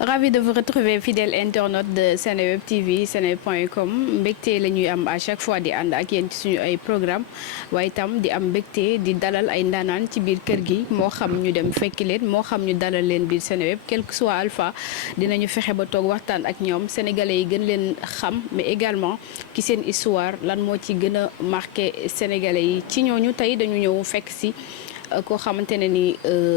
Ravi de vous retrouver fidèle internaute de Seneweb TV seneweb.com mbégte la ñuy am à chaque fois di ànd ak yéen ci suñu ay programme waaye itam di am mbégte di dalal ay ndaanaan ci biir kër gi moo xam ñu dem fekki leen moo xam ñu dalal leen biir Seneweb quel que soit alpha dinañu fexe ba toog waxtaan ak ñoom sénégalais yi gën leen xam mais également ki seen histoire lan moo ci gën a marqué sénégalais yi ci ñooñu tey dañu ñëw fekk si koo xamante ne ni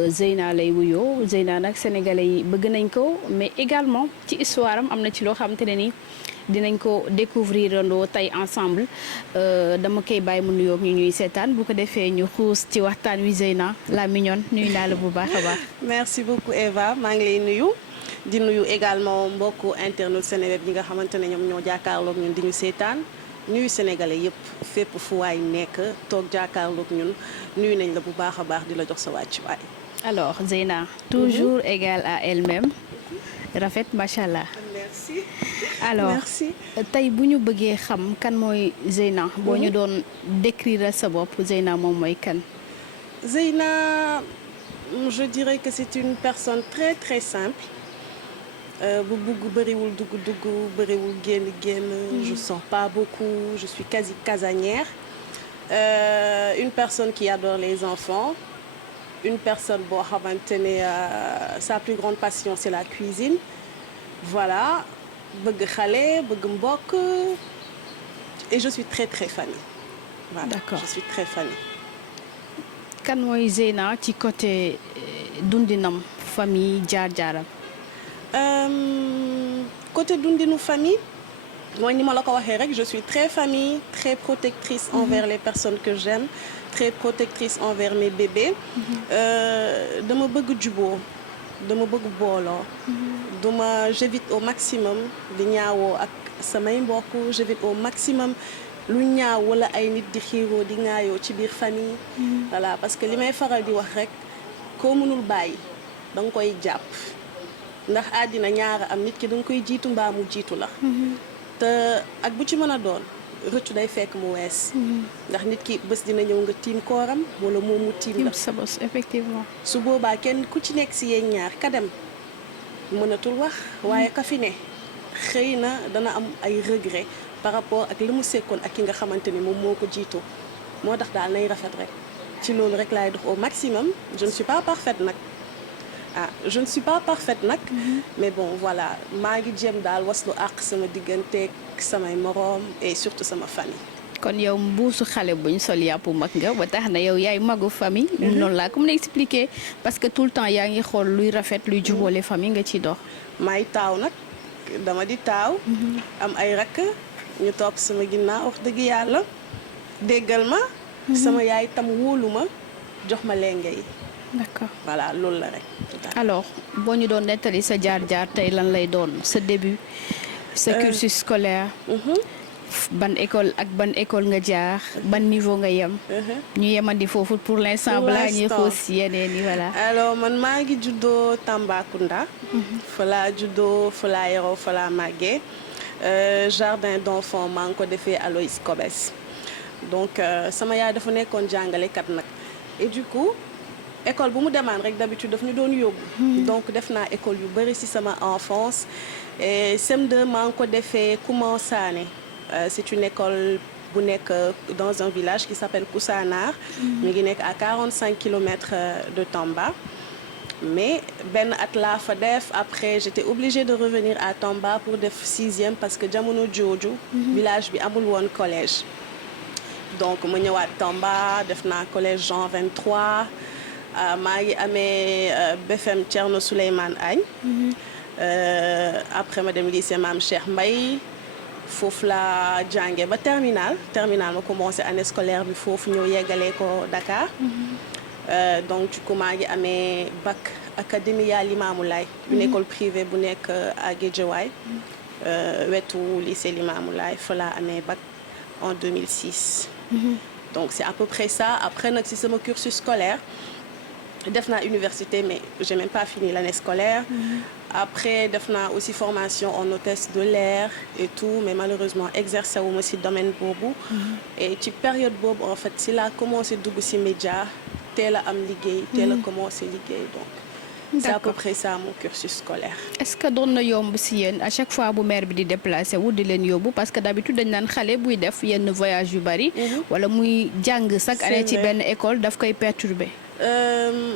Zeyna lay wuyoo Zeyna nag sénégalais yi bëgg nañ ko mais également ci histoire am na ci loo xamante ne ni dinañ ko découvrir andoo tey ensemble dama koy bàyyi mu nuyoo ñu ñuy seetaan bu ko defee ñu xuus ci waxtaan wi Zeyna la mignonne nuyu naa la bu baax a baax. merci beaucoup Eva maa ngi lay nuyu di nuyu également mbokku internet Seneweb yi nga xamante ne ñoom ñoo jàkkaarloog ñun di ñu seetaan. nuyu sénégalais yëpp fépp fu waay nekk toog jàkkaarloog ñun nuyu nañ la bu baax a baax di la jox sa wàccuwaay. alors Zeyna toujours égale à elle-même rafet macha allah. merci. alors merci. tey bu ñu bëggee xam kan mooy Zeyna. boo ñu doon décrire sa bopp Zeyna moom mooy kan. Zeyna je dirais que c'est une personne très très simple. bu bugg bëriwul dugg bëriwul génn je sors pas beaucoup je suis quasi casanière une personne qui adore les enfants une personne boo xamante ne sa plus grande passion c'est la cuisine voilà bëgg xale bëgg mbokk et je suis très très famille voilà. D'accord. Je suis très famille. kan mooy Zeyna ci côté dundinam famille jaar-jaaram. Côté dundinu famille mooy ni ma la ko waxee rek je suis très famille très protectrice envers les personnes que j'aime très protectrice envers mes bébés dama bëgg juboo dama bëgg booloo j'évite au maximum di ñaawoo ak samay mbokk j'évite au maximum lu ñaaw wala ay nit di xiiroo di ŋaayoo ci biir famille voilà parce que li may faral di wax rek koo mënul bàyyi da nga koy jàpp ndax àddina ñaara am nit ki da nga koy jiitu mbaa mu jiitu la te ak bu ci mën a doon rëccu day fekk mu wees ndax nit ki bés dina ñëw nga tiim kooram wala moom mu tiim la sa bos effectivement su boobaa kenn ku ci nekk si yéen ñaar ka dem mënatul wax waaye ka fi ne xëy na dana am ay regret par rapport ak li mu sekkoon ak ki nga xamante ni moom moo ko jiitu moo tax daal nay rafet rek ci loolu rek laay dox au maximum je ne suis pas parfaite nag je ne suis pas parfaite nag mais bon voilà maa ngi jéem daal waslu àq sama digganteeg samay moroom et surtout sama famille. kon yow mbuusu xale buñ sol yàpp mag nga ba tax na yow yaay magu famille. noonu laa ko mën a expliquer parce que tout le temps yaa ngi xool luy rafet luy jubóole famille nga ciy dox. maay taaw nag dama di taaw. am ay rakk ñu topp sama ginnaaw wax dëgg yàlla déggal ma. sama yaay tam wóolu ma jox ma lenge yi. d'accord voilà loolu la rek. alors boo ñu doon nettali sa jaar-jaar tey lan lay doon sa début sa cursus scolaire. ban école nga jaar ban niveau nga yem. ñu yemandi foofu pour l'instant balaa ñuy xoos yeneen yi voilà. alors man maa ngi juddoo Tambacounda. fa laa juddoo fa laa yaroo fa laa màggee jardin d'enfants maa ngi ko defee Aloïs Kobes donc sama yaay dafa nekkoon jàngalekat nag et du coup. école bu mu demaan rek d'habitude daf ñu doon yóbbu donc def naa école yu bëri ci sama enfance et CM2 maa ngi ko defee Koumane Sané c'est une école bu nekk dans un village qui s'appelle Koussanar mi ngi nekk à 45 kilomètres de Tamba mais benn at laa fa def après j'étais obligée de revenir à Tamba pour def 6e parce que jamono jooju village bi amul woon collège donc ma ñëwaat Tamba def naa collège Jean 23 maa ngi amee BFM Thierno Souleymane Agne après ma dem lycée Mame Cheikh Mbaye foofu la jànge ba terminal ma commencé année scolaire bi foofu ñëw yeggalee ko Dakar donc du coup maa ngi amee bac Academia Limamoulaye une école privée bu nekk à Guédiawaye wetu lycée Limamoulaye fa la amee bac en 2006 donc c'est à peu près ça après nag ci sama cursus scolaire def naa université mais j'ai même pas fini l'année scolaire après def naa aussi formation en hôtesse de l'air et tout mais malheureusement exercer wu ma ci domaine boobu et ci période boobu en fait ci laa commencé dugg ci média teel a am liggéey teel a commencé liggéey donc C'est à peu près ça mon cursus scolaire. Est-ce que doon na yomb si yéen à chaque fois bu mère bi di déplacé wu di leen yóbbu parce que d'habitude dañ naan xale buy def yenn voyage yu bari. wala muy jàng chaque année ci benn école daf koy perturber.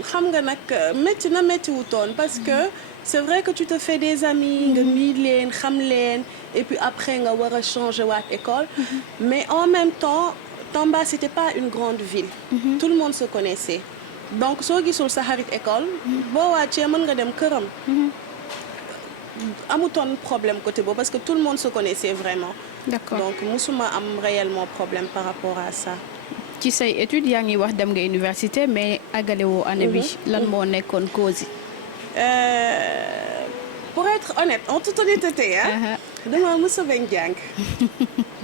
xam nga nag métti na métti wutoon parce que c'est vrai que tu te fais des amis nga miin leen xam leen et puis après nga war a changer waat école. mais en même temps Tamba c'était pas une grande ville. Tout le monde se connaissait. donc soo gisul sa xarit école. boo wàccee mën nga dem këram. amutoon problème côté boobu parce que tout le monde se connaissait vraiment. D'accord. donc musuma am réellement problème par rapport à ça. ci say études yaa ngi wax dem nga université mais àggale woo année bi lan moo nekkoon cause yi. pour être honnête en toute honnêteté dama mës a bañ jàng.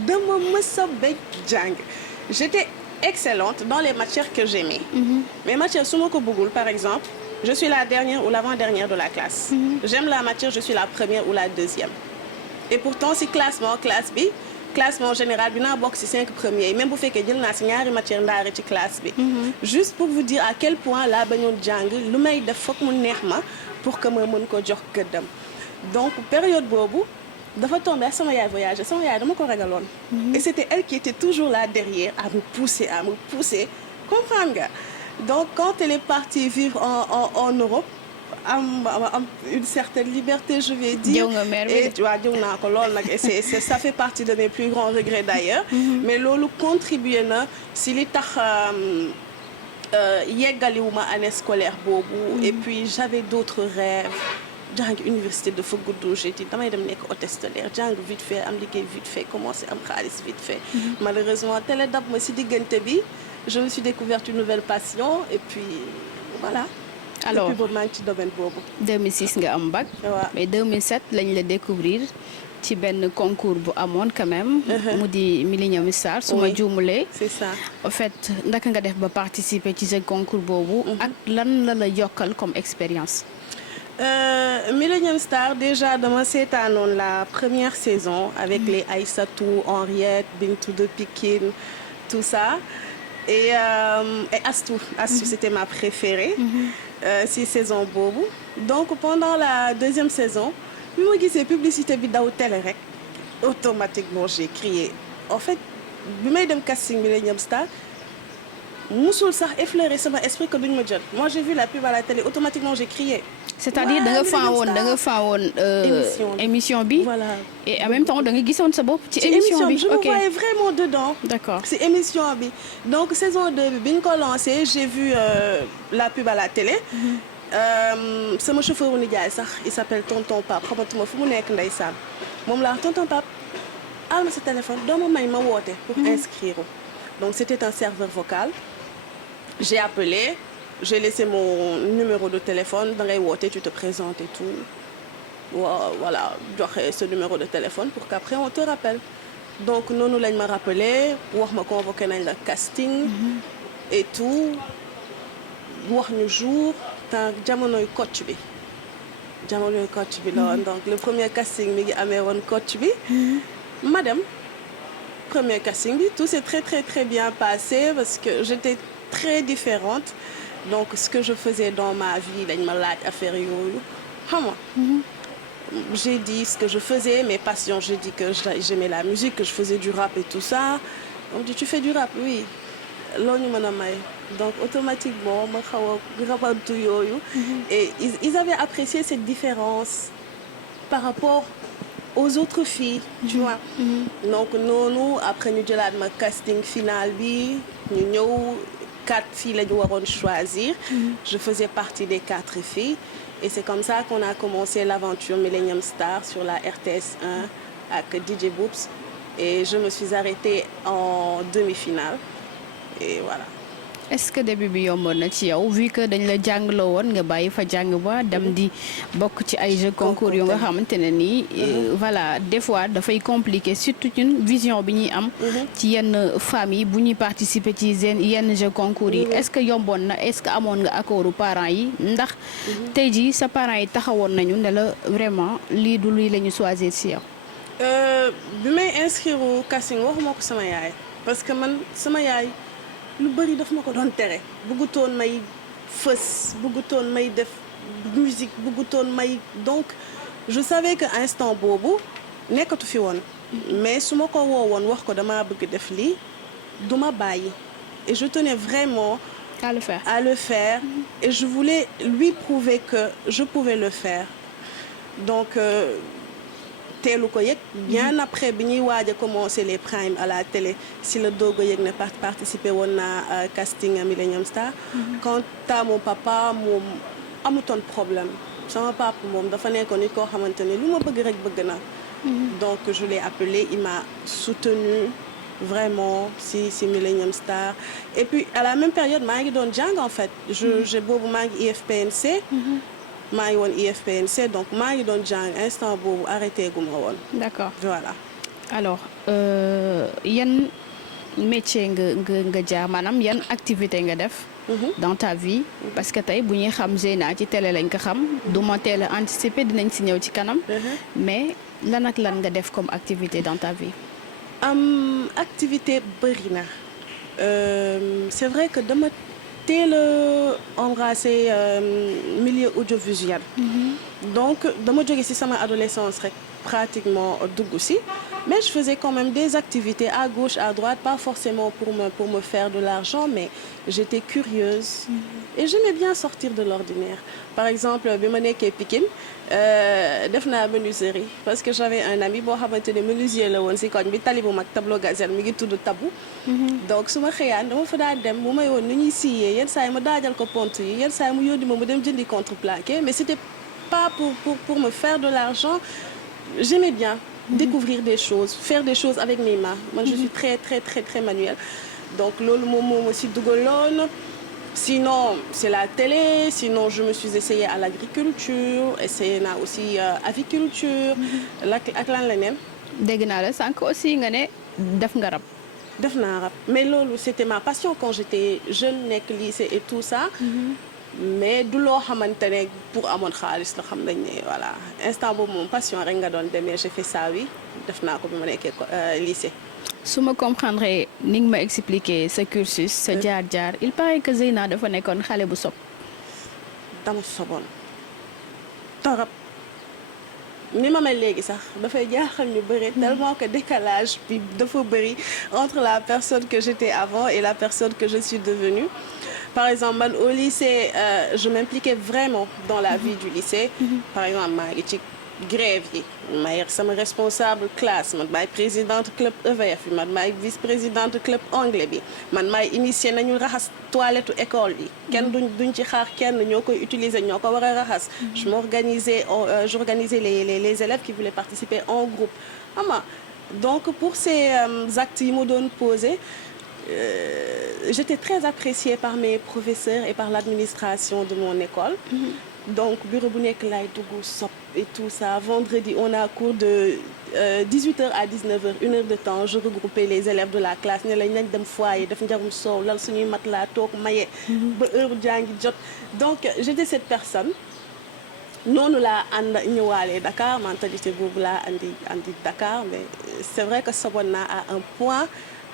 dama mës a bañ jàng. j'étais excellente dans les matières que j'aimais. mais matières su ma ko bëggul par exemple je suis la dernière ou l'avant-dernière de la classe. j'aime la matière je suis la première ou la deuxième. et pourtant si classement général bi naa bokk ci 5 premiers yi même bu fekkee jël naa ci ñaari matière ndaare ci classe bi. juste pour vous dire à quel point laa bañoon jàng lu may def fokk mu neex ma pour que ma mën ko jox gëddam. donc période boobu dafa tombé ak sama yaay voyagé sama yaay dama ko ragaloon. et c'était elle qui était toujours là derrière à me pousser comprendre nga. donc quand elle est partie vivre en Europe am une certaine liberté je vais dire. jëw nga mère bi et waaw jëw naa ko lool nag et ça fait partie de mes plus grands regrets d'ailleurs. mais loolu contribué na si li tax yeggaliwuma année scolaire boobu. et puis j'avais d'autres rêves. jàng université dafa gudd j'ai dit damay dem nekk hôtesse de l'air jàng vite fait am liggéey vite fait commencer am xaalis vite fait. malheureusement télé dab ma si diggante bi je me suis découverte une nouvelle passion et puis voilà. alors depuis boobu maa ngi ci domaine boobu. 2006 nga am bac. waaw mais 2007 lañ la découvrir ci benn concours bu amoon quand même. mu di Millennium Star su ma juumulee. c'est ça. en fait ndaka nga def ba participer ci ce concours boobu. ak lan la la yokkal comme expérience. Millennium Star déjà dama seetaanoon la première saison avec les Aïssatou, Henriette, Bintou de Pikine tout ça et Astou c'était ma préférée si saison boobu. donc pendant la deuxième saison bi ma gisee publicité bi daw télé rek automatiquement j'ai crié en fait bi may dem casting Millennium Star musul sax effleurer sama esprit que duñ ma jot. moi j'ai vu la pub à la télé automatiquement j'ai crié. c'est-à-dire da nga faawoon émission bi. voilà et en même temps da nga gisoon sa bopp ci émission bi. je me voyais vraiment dedans. d'accord ci émission bi donc saison 2 bi ñu ko lancé j'ai vu la pub à la télé. sama chauffeur u nijaay sax il s'appelle tonton Pape xamatuma fu mu nekk ndeysaan moom laa tonton Pape al ma sa téléphone doo ma may ma woote pour inscrire. donc c'était un serveur vocal. j'ai appelé. j'ai laissé mon numéro de téléphone da ngay woote tu te présentes et tout voilà joxe ce numéro de téléphone pour qu'après on te rappelle. donc noonu lañ ma rappelé wax ma convoqué nañ la casting. et tout wax ñu jour temps jamonoy Kocc bi la woon donc le premier casting mi ngi amee woon Kocc bi. madame premier casting bi tout s'est très très très bien passé parce que j'étais très différente. donc ce que je faisais dans ma vie dañ ma laaj affaire yooyu xam nga. j'ai dit ce que je faisais mes passions j'ai dit que j'aimais la musique que je faisais du rap et tout ça on me dit tu fais du rap oui loolu ñu mën a may donc automatiquement ma xaw a rabantu yooyu. et ils avaient apprécié cette différence par rapport aux autres filles tu vois. donc noonu après ñu jëlaat ma casting final bi ñu ñëw. 4 filles la ñu waroon choisir. je faisais partie des 4 filles et c'est comme ça qu'on a commencé l'aventure Millennium Star sur la RTS 1 avec DJ Boops et je me suis arrêtée en demi-finale et voilà. est-ce que début bi yomboon na ci yow vu que dañ la jàngloo woon nga bàyyi fa jàng ba dem di bokk ci ay jeux concours yu nga xamante ne nii voilà des fois dafay compliqué surtout ñun vision bi ñuy am ci yenn famille bu ñuy participer ci yenn jeux concours yi est-ce que yomboon na est-ce que amoon nga accordu parents yi ndax tey jii sa parents yi taxawoon nañu ne la vraiment lii du lii la ñu choisir ci yow. bi may inscrire au casting waxuma ko sama yaay parce que man sama yaay lu bari daf ma ko doon tere bëggutoon may fës bëggutoon may def musique bëggutoon may donc je savais que instant boobu nekkatu fi woon mais su ma ko woowoon wax ko dama bëgg def lii du ma bàyyi et je tenais vraiment à le faire et je voulais lui prouver que je pouvais le faire donc teelu ko yëg bien après bi ñuy waaj a commencer les primes à la télé si la doog a yëg ne participer woon naa casting Millennium Star quant à mon papa moom amutoon problème sama papa moom dafa nekkoon nit koo xamante ne lu ma bëgg rek bëgg na donc je l'ai appelé il m'a soutenu vraiment si Millennium Star et puis à la même période maa ngi doon jàng en fait je boobu maa ngi IFPNC maa ngi woon IFPNC donc maa ngi doon jàng instant boobu arrêté gu ma woon. D'accord voilà. alors yan métier nga jaar maanaam yan activité nga def. dans ta vie. parce que tey bu ñuy xam Zeyna ci télé lañ ko xam. du ma teel a anticiper dinañ si ñëw ci kanam. mais lan ak lan nga def comme activité dans ta vie. activité bëri na c'est vrai que dama teel a embrasser milieu audiovisuel. donc dama jóge ci sama adolescence rek pratiquement dugg ci mais je faisais quand même des activités à gauche à droite pas forcément pour me faire de l'argent mais j'étais curieuse et j'aimais bien sortir de l'ordinaire par exemple bi ma nekkee Pikine def naa menuiserie parce que j'avais un ami boo xamante ne menuisier la woon ci koñ bi tali bu mag tableau gazelle mi ngi tudd Tabu donc su ma xëyaan dama fa daan dem mu may woon nu ñuy siyee yenn saa yi ma daajal ko pont yi yenn saa yi mu yónni ma mu dem jëndi contreplaqué mais c'était pas pour me faire de l'argent j'aimais bien découvrir des choses faire des choses avec mes mains man je suis très manuelle donc loolu moom moo ma ci dugaloon sinon c'est la télé sinon je me suis essayée à l'agriculture essayé naa aussi aviculture ak lan leneen dégg naa la sànq aussi nga ne def nga rab def naa rab mais loolu c'était ma passion quand j'étais jeune nekk lycée et tout ça mais du loo xamante ne pour amoon xaalis la xam nañ ne voilà instant boobu moom passion rek nga doon demee j'ai fait ça oui def naa ko bi ma nekkee lycée. su ma comprendre ni nga ma expliquer sa cursus sa jaar-jaar il paraît que Zeyna dafa nekkoon xale bu sob. dama soboon torop ni ma mel léegi sax dafay jaaxal ñu bëri tellement que décalage bi dafa bëri entre la personne que j'étais avant et la personne que je suis devenue. Par exemple man au lycée je m'impliquais vraiment dans la vie du lycée par exemple maa ngi ci grève yi maay sama responsable classe man maay présidente club EVF bi man maay vice-présidente club anglais bi man maay initier nañu raxas toilette école yi kenn duñ ci xaar kenn ñoo koy utiliser ñoo ko war a raxas j'organisais les élèves qui voulaient participer en groupe ama donc pour ces actes yi ma doon poser j'étais très appréciée par mes professeurs et par l'administration de mon école donc bureau bu nekk laay dugg sop et tout ça vendredi on a cours de 18h à 19h une heure de temps je regroupais les élèves de la classe ne lañ nañ dem foyer def njarum soow lal suñuy matelas toog maye ba heure jàngi jot donc j'étais cette personne noonu laa ànd ñëwaale Dakar mentalité boobu laa andi Dakar mais c'est vrai que soboon naa à un point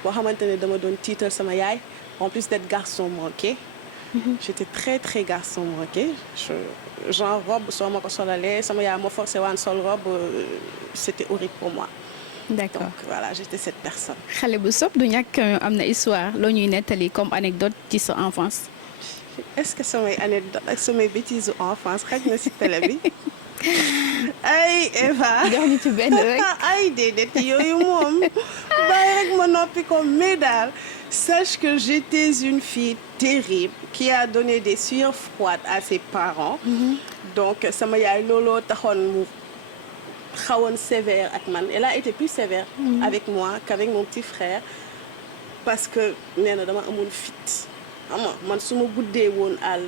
boo xamante ne dama doon tiital sama yaay en plus d'être garçon manqué j'étais très garçon manqué genre robe soo ma ko solalee sama yaay ma forcé waan sol robe c'était horrible pour moi. D'accord donc voilà j'étais cette personne. xale bu sob du ñàkk am na histoire loo ñuy nettali comme anecdote ci sa enfance. est-ce que samay anecdote ak samay bêtises enfance xaj na ci télé bi. ay Eva jox ñu ci benn rek ay déedéet yooyu moom bàyyi rek ma noppi ko mais daal sache que j'étais une fille terrible qui a donné des sueurs froides à ses parents donc sama yaay looloo taxoon mu xawoon sévère ak man elle a été plus sévère avec moi qu'avec mon petit frère parce que nee na dama amoon fit ama man su ma guddee woon àll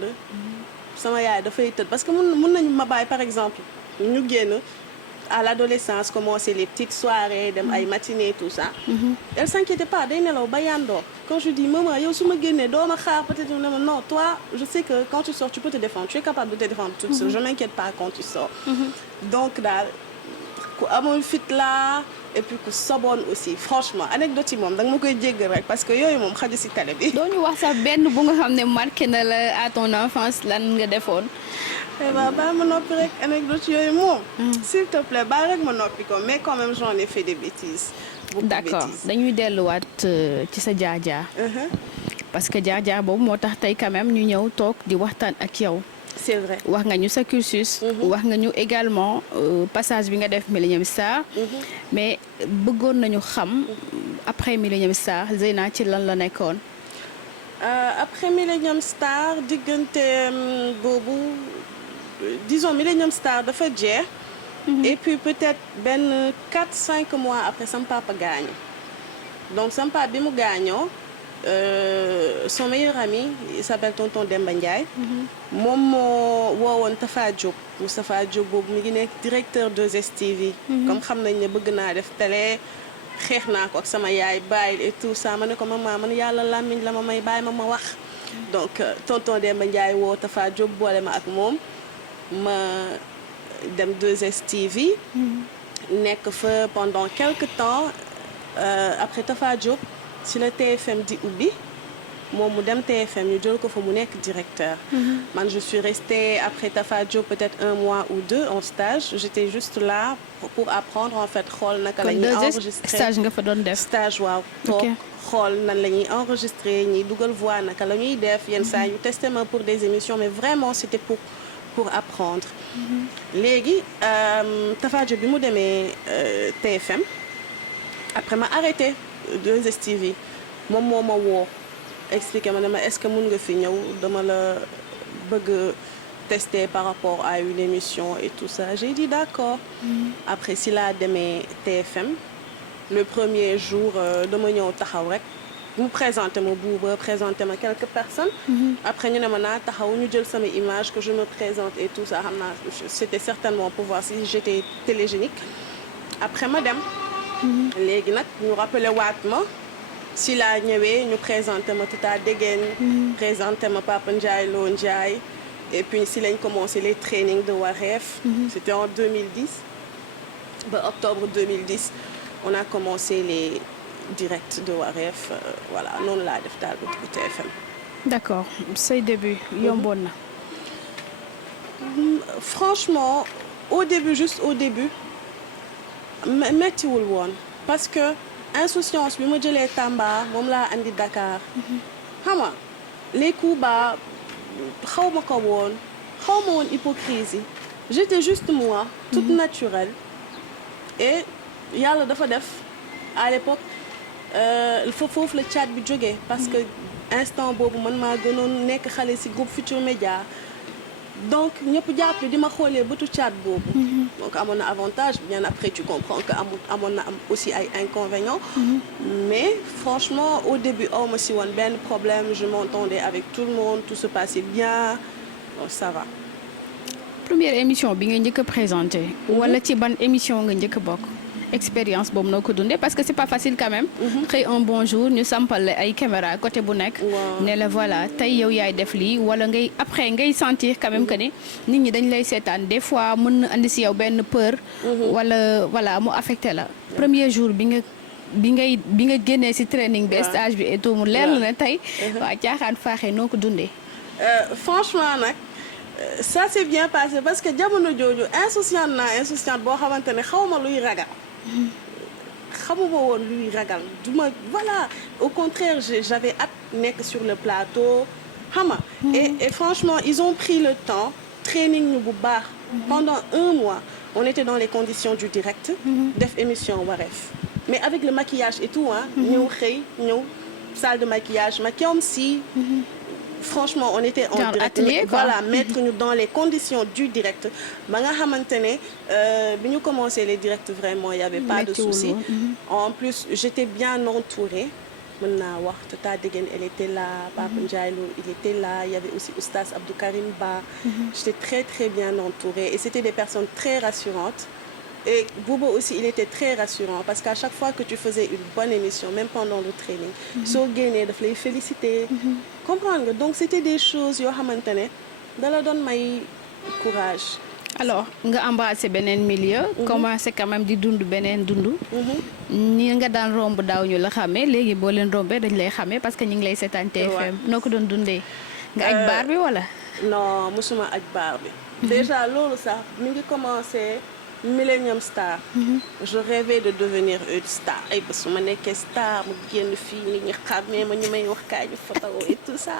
sama yaay dafay tëdd parce que mun nañu ma bàyyi par exemple ñu génn à l'adolescence commencer les petites soirées dem ay matinées tout ça elle s'inquiétait pas day nelaw ba yandoor quand je dis maman yow su ma génnee doo ma xaar peut-être ne ma non toi je sais que quand tu sors tu peux te défendre tu es capable de te défendre toute seule je m'inquiète pas quand tu sors donc daal ku amoon fit la et puis ku soboon aussi franchement anecdote yi moom da nga ma koy jéggal rek parce que yooyu moom xaju ci télé bi. doo ñu wax sax benn bu nga xam ne marqué na la à ton enfance lan nga defoon. baa ma noppi rek anecdote yooyu moom. s'il te plaît baa rek ma noppi ko mais quand même j'en ai fait des bêtises. d'accord dañuy delluwaat ci sa jaar-jaar. parce que jaar-jaar boobu moo tax tey quand même ñu ñëw toog di waxtaan ak yow. c'est vrai wax nga ñu sa cursus. wax nga ñu également passage bi nga def Millennium Star. mais bëggoon nañu xam après Millennium Star Zeyna ci lan la nekkoon. après Millennium Star diggante boobu disons Millennium Star dafa jeex. et puis peut-être benn 4-5 mois après sama papa gaañu donc sama papa bi mu gaañoo. Son meilleur ami il s'appelle tonton Demba Ndiaye. moom moo woowoon Tafa Diop Moustapha Diop boobu mi ngi nekk directeur 2STV. comme xam nañ ne bëgg naa def télé xeex naa ko ak sama yaay bàyyi et tout ça ma ne ko maman man yàlla làmmiñ la ma may bàyyi ma wax. donc tonton Demba Ndiaye woo Tafa Diop boole ma ak moom ma dem 2STV. nekk fa pendant quelque temps après Tafa Diop. si la TFM di ubbi moom mu dem TFM ñu jël ko fa mu nekk directeur. man je suis restée après Tafa Diop peut-être 1 mois ou 2 en stage j'étais juste là pour apprendre en fait xool naka la ñuy enregistrer stage nga fa doon def. stage waaw toog xool nan la ñuy enregistrer ñiy dugal voix naka la ñuy def yenn saa yu testé ma pour des émissions mais vraiment c'était pour apprendre. léegi Tafa Diop bi mu demee TFM après ma arrêté 2STV moom moo ma woo expliqué ma ne ma est-ce que mun nga fi ñëw dama la bëgg tester par rapport à une émission et tout ça j'ai dit d'accord. après si laa demee TFM le premier jour dama ñëw taxaw rek mu présenté ma Bouba présenté ma quelques personnes. après ñu ne ma naa taxaw ñu jël sama image que je me présente et tout ça xam naa c'était certainement pour voir si j'étais télégénique après ma dem. léegi nag ñu rappelé waat ma si laa ñëwee ñu présenté ma Tata Degen. présenté ma Papa Ndiaye Lo Ndiaye et puis si lañ commencé les trainings de Wareef. c'était en 2010 ba octobre 2010 on a commencé les directs de Wareef voilà noonu laa def daal ba dugg TFM. d'accord say début yomboon na. franchement au début juste au début. mettiwul woon parce que insouciance bi ma jëlee Tamba moom laa andi Dakar. xam nga les coups bas xaw ma ko woon xaw ma woon hypocrisie j'étais juste moi toute naturelle et yàlla dafa def à l'époque foofu la chat bi jógee parce que instant boobu man maa gënoon nekk xale ci groupe Futurs Médias donc ñëpp jàpp di ma xoolee bëtu chat boobu. donc amoon na avantage bien après tu comprends que amoon na am aussi ay inconvénients. mais franchement au début aw ma si woon benn problème je m'entendais avec tout le monde tout se passait bien donc ça va. première émission bi nga njëkk a présenté. wala ci ban émission nga njëkk a bokk. expérience boobu noo ko dundee parce que c'est pas facile quand même. xëy un bon jour ñu sampal ay caméra côté bu nekk. ne la voilà tey yow yaay def lii wala ngay après ngay sentir quand même que ni nit ñi dañ lay seetaan des fois mën na andi si yow benn peur. wala voilà mu affecté la. premier jour bi nga génnee si training bi stage bi et tout mu leer la ne tey. waa caaxaan faaxee noo ko dundee. franchement nag. ça s'est bien passé parce que jamono jooju insouciante boo xamante ne xawma luy ragal. xamuma woon luy ragal duma voilà au contraire j'avais hâte nekk sur le plateau xam nga et franchement ils ont pris le temps training ñu bu baax. pendant 1 mois on était dans les conditions du direct. def émission Wareef mais avec le maquillage et tout ah. ñëw xëy ñëw salle de maquillage maquillom si. franchement on était en direct voilà mettre ñu dans les conditions du direct ba nga xamante ne bi ñu commencé les directs vraiment il y avait pas de souci. en plus j'étais bien entourée mën naa wax Tata Degen elle était là Papa Ndiaye Lo il était là il y avait aussi Oustaz Abdou Karim Ba. j'étais très très bien entourée et c'était des personnes très rassurantes. et Bouba aussi il était très rassurant parce qu'à chaque fois que tu faisais une bonne émission même pendant le training soo génnee daf lay féliciter. comprendre nga donc c'était des choses yoo xamante ne da la doon may courage. alors nga embrassé beneen milieu. commencé quand même di dund beneen dund. ni nga daan romb daaw ñu la xamee léegi boo leen rombee dañ lay xamee parce que ñu ngi lay seetaan TFM noo ko doon dundee. nga aj baar bi wala. non musuma aj baar bi. déjà loolu sax mi ngi commencé Millennium Star. je rêvais de devenir une star ay bés su ma nekkee star mu génn fii nit ñi xàmmee ma ñu may wax kaay ñu photo et tout ça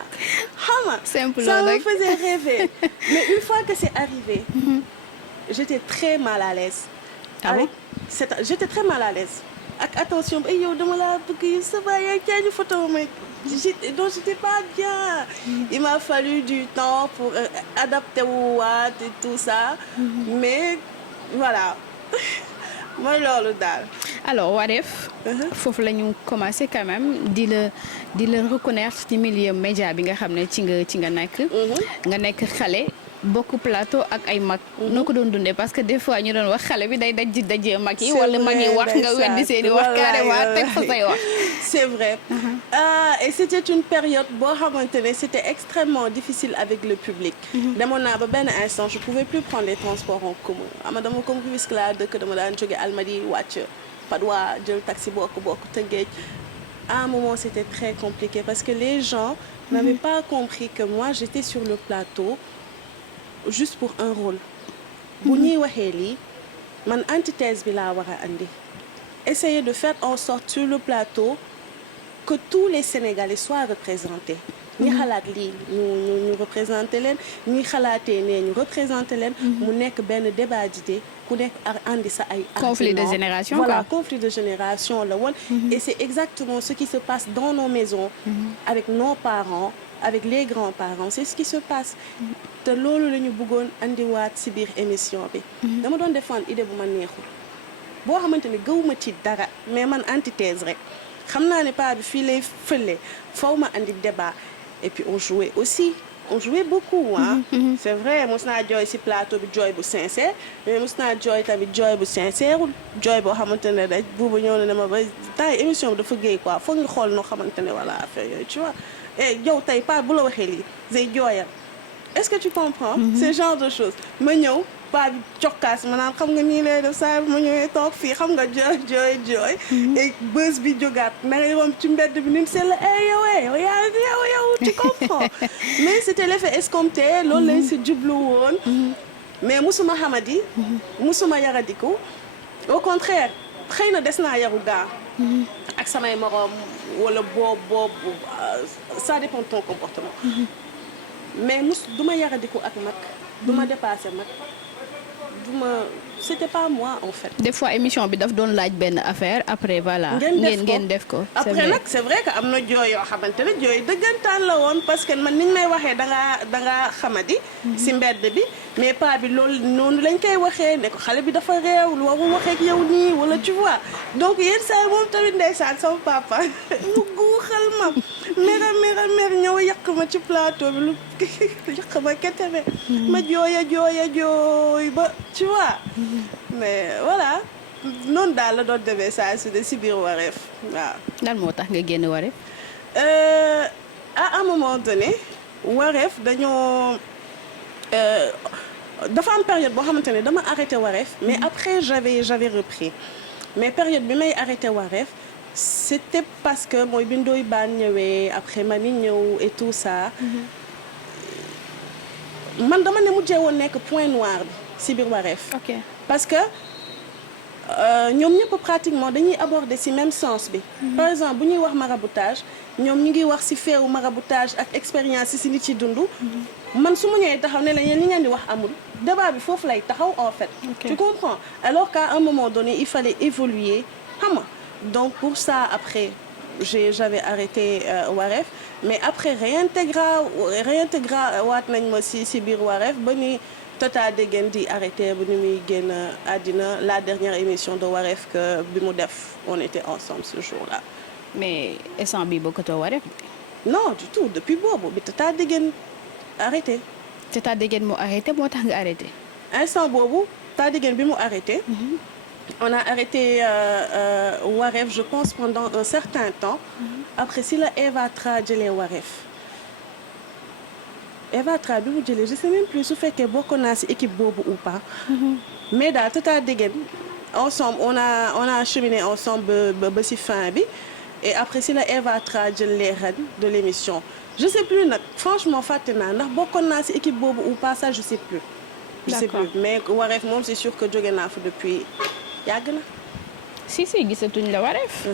xam nga. simple ça me rek faisait rêver mais une fois que c'est arrivé. j'étais très mal à l'aise. ah bon j'étais très mal à l'aise. ak attention ay yow dama laa bëgg yi ça va yaa kaay ñu photo ma donc j'étais pas bien. il m'a fallu du temps pour adapter wu waat et tout ça. mais voilà mooy loolu daal. alors Wareef. foofu la ñu commencé quand même di la reconnaître ci milieu média bi nga xam ne ci nga nekk. nga nekk xale. bokk plateau ak ay mag. noo ko doon dundee parce que des fois ñu doon wax xale bi day dajee mag yi. wala mag yi wax nga weddi seeni wax carrément teg fa say wax. c'est vrai. Et c'était une période boo xamante ne c'était extrêmement difficile avec le public. demoon naa ba benn instant je pouvais plus prendre les transports en commun ama dama comme risque la dëkk dama daan jóge Almadies wàcc Padois jël taxi bokk Tëngéej. à un moment c'était très compliqué parce que les gens n'avaient pas compris que moi j'étais sur le plateau juste pour un rôle. bu ñuy waxee lii man antithèse bi laa war a andi. essayer de faire en sorte sur le plateau que tous les Sénégalais soient représentés. ñi xalaat lii ñu représenté leen ñi xalaatee nee ñu représenté leen. mu nekk benn débat d'idées ku nekk andi sa ay. conflit de génération voilà quoi. conflit de génération la woon. et c'est exactement ce qui se passe dans nos maisons. avec nos parents avec les grands-parents c'est ce qui se passe. te loolu la ñu bëggoon andiwaat ci biir émission bi. dama doon défendre idée bu ma neexul. boo xamante ni gëwuma ci dara mais man antithèse rek xam naa ne pas bi fii lay fële faw ma andi débat et puis on jouait beaucoup ah. c'est vrai mos naa jooy ci plateau bi jooy bu sincère mais mos naa jooy tamit jooy bu sincère jooy boo xamante ne rek buuba ñëw na ne ma ba temps émission bi dafa géey quoi foog ñu xool noo xamante ne voilà affaire yooyu tu vois et yow tey pas bu la waxee lii day jooyal. est-ce que tu comprends. ce genre de choses ma ñëw paa bi cokkaas ma naan xam nga nii lay def saa ma ñëwee toog fii xam nga jooy. et bës bi jógaat na ngay romb ci mbedd bi ni c'est la yow tu comprends. mais c'était l'effet escompté loolu lañ si jublu woon. mais musuma xamadi. musuma yaradiku. au contraire xëy na des naa yaru gaa. ak samay moroom wala boobu ça dépend de ton comportement. mais duma yaradiku ak mag duma dépasser mag duma c'était pas moi en fait. des fois émission bi daf doon laaj benn affaire après voilà. ngeen def ko après nag c'est vrai que am na jooy yoo xamante ne jooy dëggantaan la woon parce que man niñ may waxee da nga xamadi. ci mbedd bi mais pas bi loolu noonu lañ koy waxee ne ko xale bi dafa réew lu warul waxee ak yow nii wala tu vois donc yenn saa yi moom tamit ndeysaan sama papa mu guuxal ma mer ñëw yàq ma ci plateau bi lu yàq ma keteme ma jooy ba tu vois. mais voilà noonu daal la doon demee saa su de si biir Wareef waaw. lan moo tax nga génn Wareef. à un moment donné Wareef dañoo dafa am période boo xamante ne dama arrêté Wareef mais après j'avais repris mais période bi may arrêté Wareef c'était parce que mooy bi Ndoye Bane ñëwee après Mani ñëw et tout ça. man dama ne mujjee woon nekk point noir bi si biir Wareef. ok parce que ñoom ñëpp pratiquement dañuy aborder ci même sens bi. par exemple bu ñuy wax maraboutage ñoom ñu ngi wax ci feewu maraboutage ak expérience ci nit ci dund. man su ma ñëwee taxaw ne la yéen li ngeen di wax amul débat bi foofu lay taxaw en fait. Okay. Tu comprends alors qu'à un moment donné il fallait évoluer xam nga donc pour ça après j'avais arrêté Wareef mais après réintégra waat nañ ma ci biir Wareef ba ni Tata Degen di arrêté ba ni muy génn àddina la dernière émission de Wareef que bi mu def on était ensemble ce jour-là. mais instant bi bokkatoo Wareef. non du tout depuis boobu bi Tata Degen arrêté. Tata Degen moo arrêté moo tax nga arrêté. instant boobu Tata Degen bi mu arrêté. on a arrêté Wareef je pense pendant un certain temps. après si la Eva Tra jëlee Wareef. Eva Tra bi mu jëlee je sais même plus su fekkee bokkoon naa ci équipe boobu ou pas. mais daal Tata Déguène ensemble on a cheminé ensemble ba ci fin bi et après si la Eva Tra jël les rênes de l'émission je sais plus nag franchement fàtte naa ndax bokkoon naa ci équipe boobu ou pas ça je sais plus. je sais plus mais Wareef moom c'est sûr que jóge naa fa depuis yàgg na. si gisatuñ la Wareef.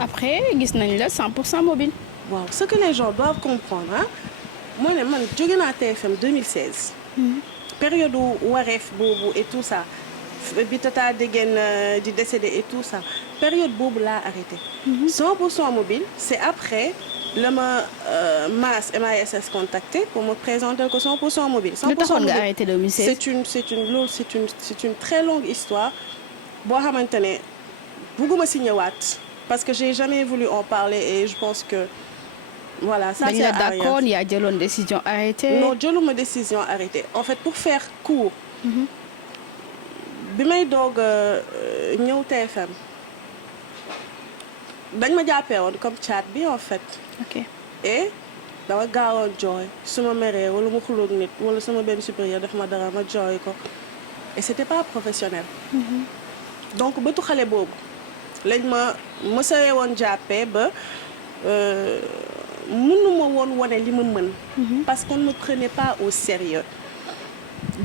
après gis nañ la 100% mobile. waaw ce que les gens doivent comprendre ah moo ne man jóge naa TFM 2016. période Wareef boobu et tout ça bi Tata Déguène di décédé et tout ça période boobu laa arrêté. 100% mobile c'est après la ma MASS contacté pour me présenter ko 100% mobile. 100% lu taxoon nga mobile arrêté 2016. c'est une très longue histoire boo xamante ne bugguma si ñëwaat parce que j'ai jamais voulu en parler et je pense que voilà ça dañ la d'accord yaa jëloon décision arrêtée. non jëluma décision arrêtée en fait pour faire court. bi may doog ñëw TFM dañ ma jàppee woon comme chat bi en fait. ok et dama gaawoon jooy su ma meree wala ma xuloog nit wala sama benn supérieur def ma dara ma jooy ko et c'était pas professionnel. donc bëtu xale boobu lañ ma mësawee woon jàppee ba mënuma woon wane li ma mën. parce qu'on ne me prenait pas au sérieux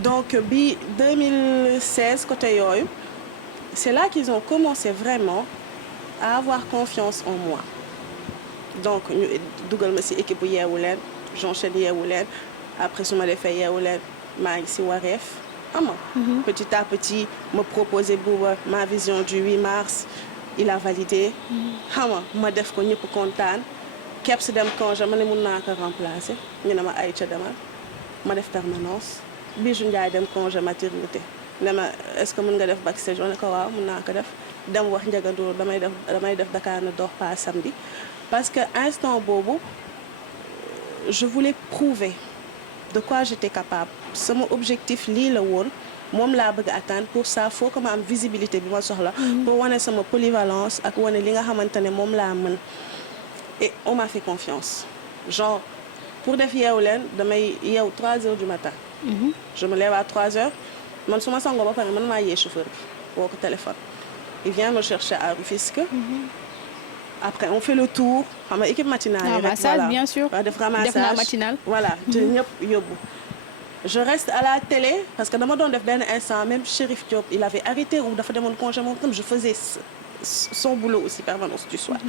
donc bi 2016 côté yooyu c'est là qu'ils ont commencé vraiment à avoir confiance en moi donc ñu dugal ma ci équipe bu Yeewu Leen j'enchaîne Yeewu Leen après su ma defee Yeewu Leen maa ngi ci Wareef ama petit à petit me proposer Bouba ma vision du 8 mars il a validé xama ma def ko ñëpp kontaan kepp si dem congé ma ne mun naa ko remplacer ñu ne ma ay ca demal ma def permanence Bijou Ndiaye dem congé maternité ne ma est-ce que mën nga def backstage ne ko waaw mun naa ko def dem wax Ndiaga Ndour damay def Dakar ne dort pas samedi parce que instant boobu je voulais prouver de quoi j'étais capable sama objectif lii la woon moom laa bëgg atteindre pour ça faut que ma am visibilité bi ma soxla pour wane sama polyvalence ak wane li nga xamante ne moom laa mën et on m'a fait confiance genre pour def Yeewu Leen damay yeewu 3 heures du matin. je me lève à 3 heures man su ma sangoo ba pare man maa yee chauffeur bi woo ko téléphone il vient me chercher à Rufisque. après on fait le tour xam nga équipe matinale yi rek ramassage voilà bien sûr def ramassage def naa matinale. voilà jël ñëpp yóbbu. je reste à la télé parce que dama doon def benn instant même Chérif Diop il avait arrêté ou dafa demoon congé moom tam je faisais son boulot aussi permanence du soir.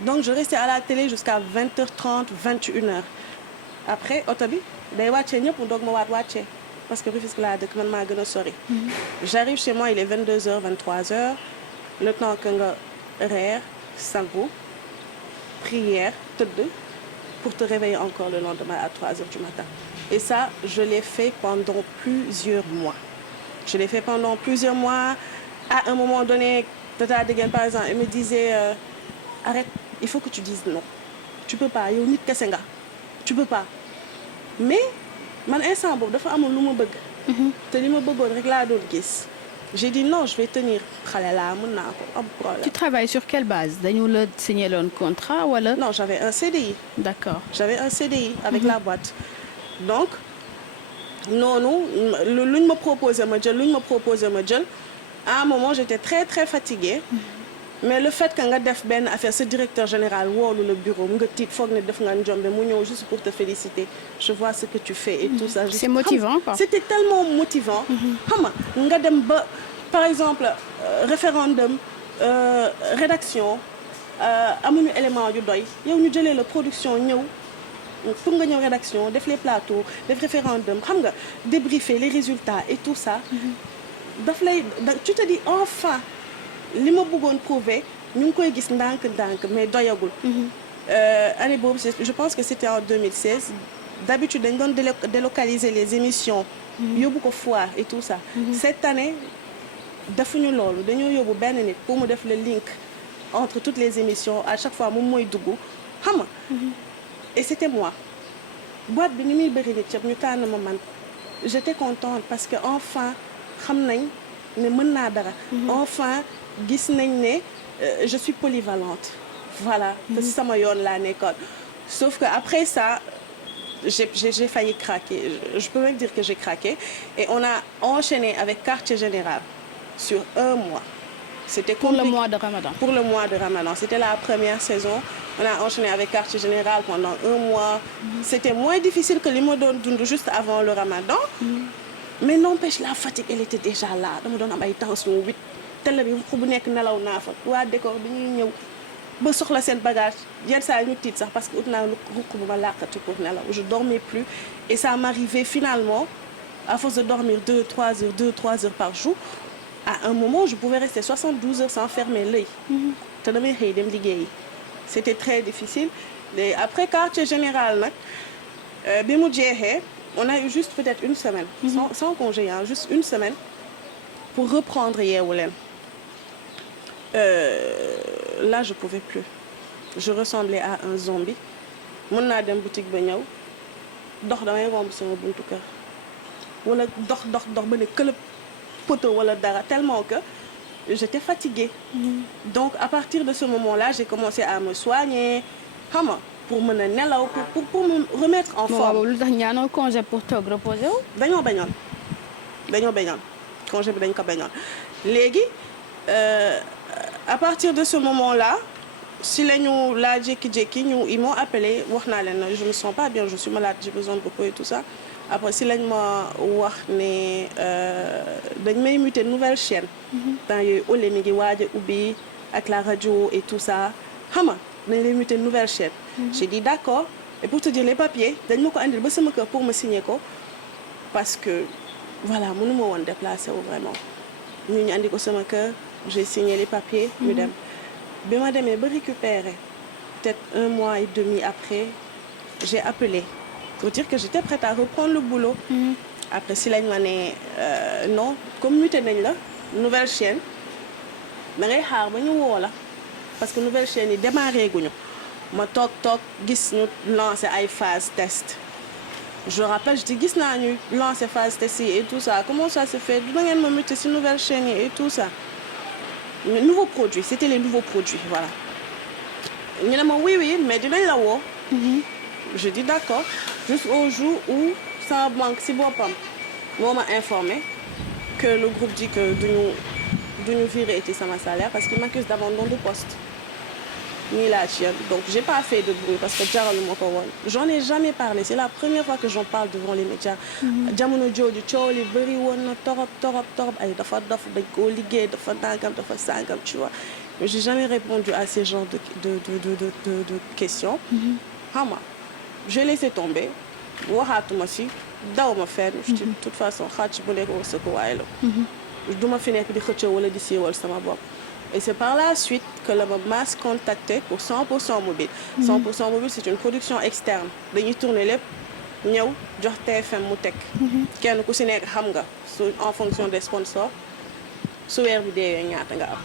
donc je restais à la télé jusqu'à 20h30 21h après oto bi day wàccee ñëpp mu doog ma wàccee parce que Rufisque laa dëkk man maa gën a sori. j'arrive chez moi il est 22h 23h le temps que nga reer sangu prière tëdd pour te réveiller encore le lendemain à 3h du matin et ça je l'ai fait pendant plusieurs mois à un moment donné Tata Déguène par exemple elle me disait arrête il faut que tu dises non tu peux pas yow nit kese nga tu peux pas mais man instant boobu dafa amoon lu ma bëgg te li ma bëggoon rek laa doon gis j'ai dit non je vais tenir xale laa mën naa ko am problème. tu travailles sur quelle base dañu la signé loon contrat wala. non j'avais un CDI. d'accord j'avais un CDI avec la boîte donc noonu luñ ma proposé ma jël à un moment j'étais très très fatiguée. mais le fait que nga def benn affaire ce directeur général woolu le bureau nga tiit foog ne def nga njombe mu ñëw juste pour te féliciter je vois ce que tu fais et tout ça. c'est motivant quoi. c'était tellement motivant. xam nga dem ba par exemple référendum rédaction amuñu élément yu doy yow ñu jëlee la production ñëw pour nga ñëw rédaction def les plateaux def référendum xam nga débriefer les résultats et tout ça. daf lay tu te dis enfin. li ma bëggoon prouver ñu ngi koy gis ndànk mais doyagul. année boobu je pense que c'était en 2016 d'habitude dañ doon délocaliser les émissions. yóbbu ko foire et tout ça. cette année defuñu loolu dañoo yóbbu benn nit pour mu def le link entre toutes les émissions à chaque fois moom mooy dugg xam nga. et c'était moi boîte bi ni muy bëri nit yëpp ñu tànn ma man j'étais contente parce que enfin xam nañ ne mën naa dara. enfin. gis nañ ne je suis polyvalente voilà te sama yoon laa nekkoon sauf que après ça j'ai failli craquer. Je peux même dire que j'ai craqué. Et on a enchaîné avec Quartier Général sur un mois. C'était compliqué. Pour le mois de Ramadan. Pour le mois de Ramadan. C'était la première saison. On a enchaîné avec Quartier Général pendant un mois. C'était moins difficile que les mois de juste avant le Ramadan. Mais n'empêche, la fatigue, elle était déjà là. dama doon am ay tension 8 télé bi fu bu nekk nelaw naa fa waa décor bi ñuy ñëw ba soxla seen bagage yenn saa ñu tiit sax parce que ut naa ruq bu ma làqati pour nelaw. Je dormais plus et ça m'arrivait finalement à force de dormir 2-3 heures par jour. À un moment, je pouvais rester 72 heures sans fermer l'œil. te damay xëy dem liggéeyi. C'était très difficile. Et après Quartier Général nag bi mu jeexee on a eu juste peut-être une semaine. sans congé hein, juste une semaine pour reprendre Yeewu Leen. Là je pouvais plus. Je ressemblais à un zombie. mën naa dem boutique ba ñëw dox damay romb sama buntu kër wala dox ba ne këlëb poto wala dara tellement que j'étais fatiguée. Donc à partir de ce moment-là j'ai commencé à me soigner xam nga pour mën a nelaw pour me remettre en forme. lu tax ñaanoo congé pour toog reposer wu. dañoo bañoon congé bi dañ ko bañoon léegi à partir de ce moment-là si la ñu laa jékki-jékki ils m'ont appelé wax naa leen je me sens pas bien je suis malade j'ai besoin de repos et tout ça. Après si lañ ma wax ne dañ may muter nouvelle chaîne. temps yooyu Olé mi ngi waaj a ubbi ak la radio et tout ça xam nga dañ lay muter nouvelle chaîne. J'ai dit d'accord et pour te dire les papiers dañ ma ko andil ba sama kër pour me signer ko parce que voilà mënu ma woon déplacer wu vraiment ñu andi ko sama kër j'ai signé les papiers. ñu dem bi ma demee ba récupérer peut-être un mois et demi après j'ai appelé. Pour dire que j'étais prête à reprendre le boulot. Après si lañ ma ne non comme muté nañ la nouvelle chaîne da ngay xaar ba ñu woo la parce que nouvelle chaîne yi démarré guñu ma toog gis ñu lancer ay phase test. Je rappelle je dis gis naa ñu lancer phase test yi et tout ça comment ça se fait da ngeen ma muté ci nouvelle chaîne yi et tout ça. Les nouveaux produits c'était les nouveaux produits voilà. ñu ne ma oui mais dinañ la woo. Je dis d'accord jusqu'au jour où sama banque si boppam moo ma informé que le groupe dit que duñu virer ci sama salaire parce qu'il m'accuse d'abandon de poste nii laa ci donc j'ai pas fait de bruit parce que jaralu ma ko woon j'en ai jamais parlé c'est la première fois que j'en parle devant les médias jamono jooju coow li bëri woon na torop ay dafa dof dañ koo liggéey dafa nangam dafa sangam tu vois mais j'ai jamais répondu à ces genres de questions xam nga j'ai laissé tomber waxaatuma si daw ma fenn. de toute façon xaaj bu nekk wërsëg waaye la. du ma fi nekk di xëccoo wala di siiwal sama bopp. Et c'est par la suite que la masse contacté pour 100% mobile. 100% mobile c'est une production externe dañuy tourner lépp ñëw jox TFM mu teg. kenn ku si nekk xam nga en fonction des sponsors su weer bi deewee ñaata nga am.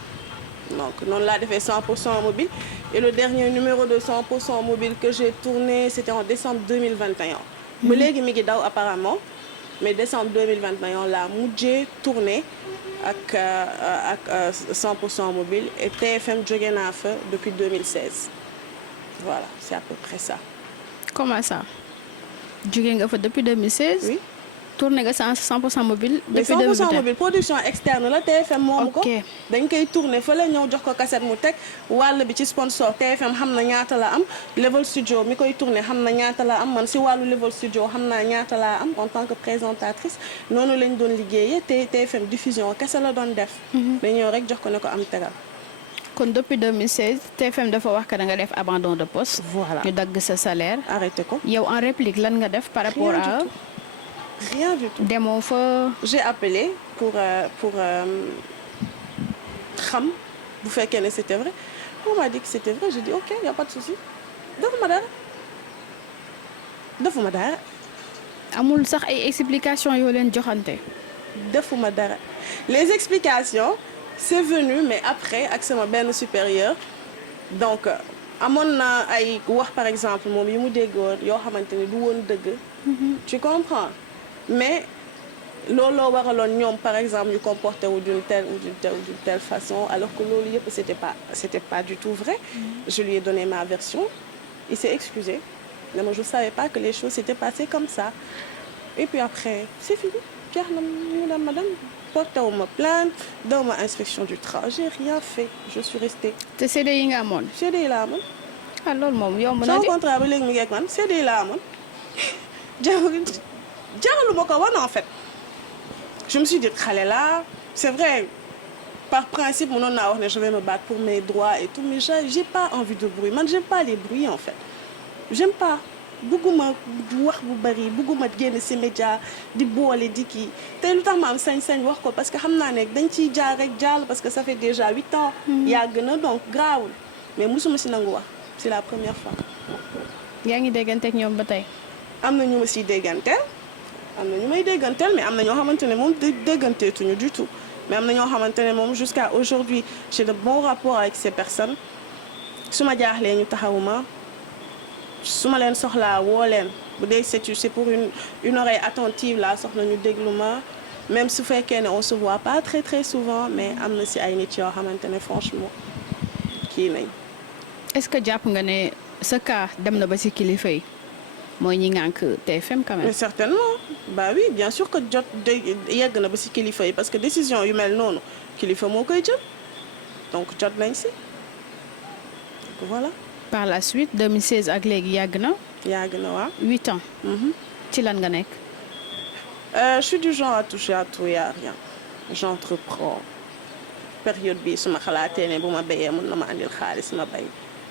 Donc noonu laa defee 100% mobile et le dernier numéro de 100% mobile que j'ai tourné c'était en décembre 2021. ba léegi mi ngi daw apparemment mais décembre 2021 laa mujjee tourné ak 100% mobile et TFM jóge naa fa depuis 2016 voilà c'est à peu près ça. Comment ça jóge nga fa depuis 2016. Oui. tourné nga 100% mobile. depuis 2021 100% mobile production externe la TFM moomu ko. ok dañ koy tourné fa la ñëw jox ko cassette mu teg wàll bi ci sponsor TFM xam na ñaata la am Level Studio mi koy tourné xam na ñaata la am man si wàllu Level Studio xam naa ñaata laa am en tant que présentatrice noonu lañ doon liggéeyee te TFM diffusion kese la doon def. dañ ñëw rek jox ko ne ko am tegal. kon depuis 2016 TFM dafa wax que da nga def abandon de poste. voilà ñu dagg sa salaire. arrêté ko. yow en réplique lan nga def par rapport à. Rien du tout. demoo fa. J'ai appelé pour xam bu fekkee ne c'était vrai on m'a dit que c'était vrai j'ai dit ok y a pas de souci defuma dara. amul sax ay explications yoo leen joxante. defuma dara les explications c'est venu mais après ak sama benn supérieur donc amoon na ay wax par exemple moom yi mu déggoon yoo xamante ni du woon dëgg. Tu comprends. Mais looloo waraloon ñoom par exemple ñu comporté wu d'une telle façon alors que loolu yëpp c'était pas du tout vrai. Je lui ai donné ma version il s'est excusé mais moi je savais pas que les choses s'étaient passées comme ça et puis après c'est fini jeex na ñu dem ma dem porté wu ma plainte daw ma inspection du travail j'ai rien fait je suis restée. te CDI yi nga amoon. CDI laa amoon. ah loolu moom yomb na sama di. contrat ba léegi mi ngi ak man CDI laa amoon jaralu ma ko woon en fait je me suis dit xale la c'est vrai par principe mënoon naa wax ne je vais me battre pour mes droits et tout mais j'ai pas envie de bruit man j'aime pas les bruits en fait j'aime pas bugguma wax bu bari bugguma génn ci média di boole di kii te lu tax ma am sañ-sañ wax ko parce que xam naa ne dañ ciy jaar rek jàll parce que ça fait déjà 8 ans yàgg na donc grawul mais musuma ci nangu wax c'est la première fois. yaa ngi déggante ak ñoom ba tey. am na ñu ma siy dégganteel am na ñu may dégganteel mais am na ñoo xamante ne moom dégganteetuñu du tout mais am na ñoo xamante ne moom jusqu'à aujourd'hui j'ai de bons rapports avec ces personnes su ma jaaxlee ñu taxawuma su ma leen soxlaa woo leen bu dee c'est pour une oreille attentive là soxla ñu déglu ma même su fekkee ne on se voit pas très très souvent mais am na si ay nit yoo xamante ne franchement kii nañ. est-ce que jàpp nga ne sa cas dem na ba ci kilifa yi mooy ñi ngànk TFM quand même. mais certainement bah oui bien sûr que jot yegg na ba ci kilifa yi parce que décision yu mel noonu kilifa moo koy jël donc jot nañ ci voilà. par la suite 2016 ak léegi yàgg na. yàgg na waaw. 8 ans. ci lan nga nekk. je suis du genre à toucher à tout et à rien j'entreprends période bi su ma xalaatee ne bu ma béyee mën na ma andil xaalis ma bay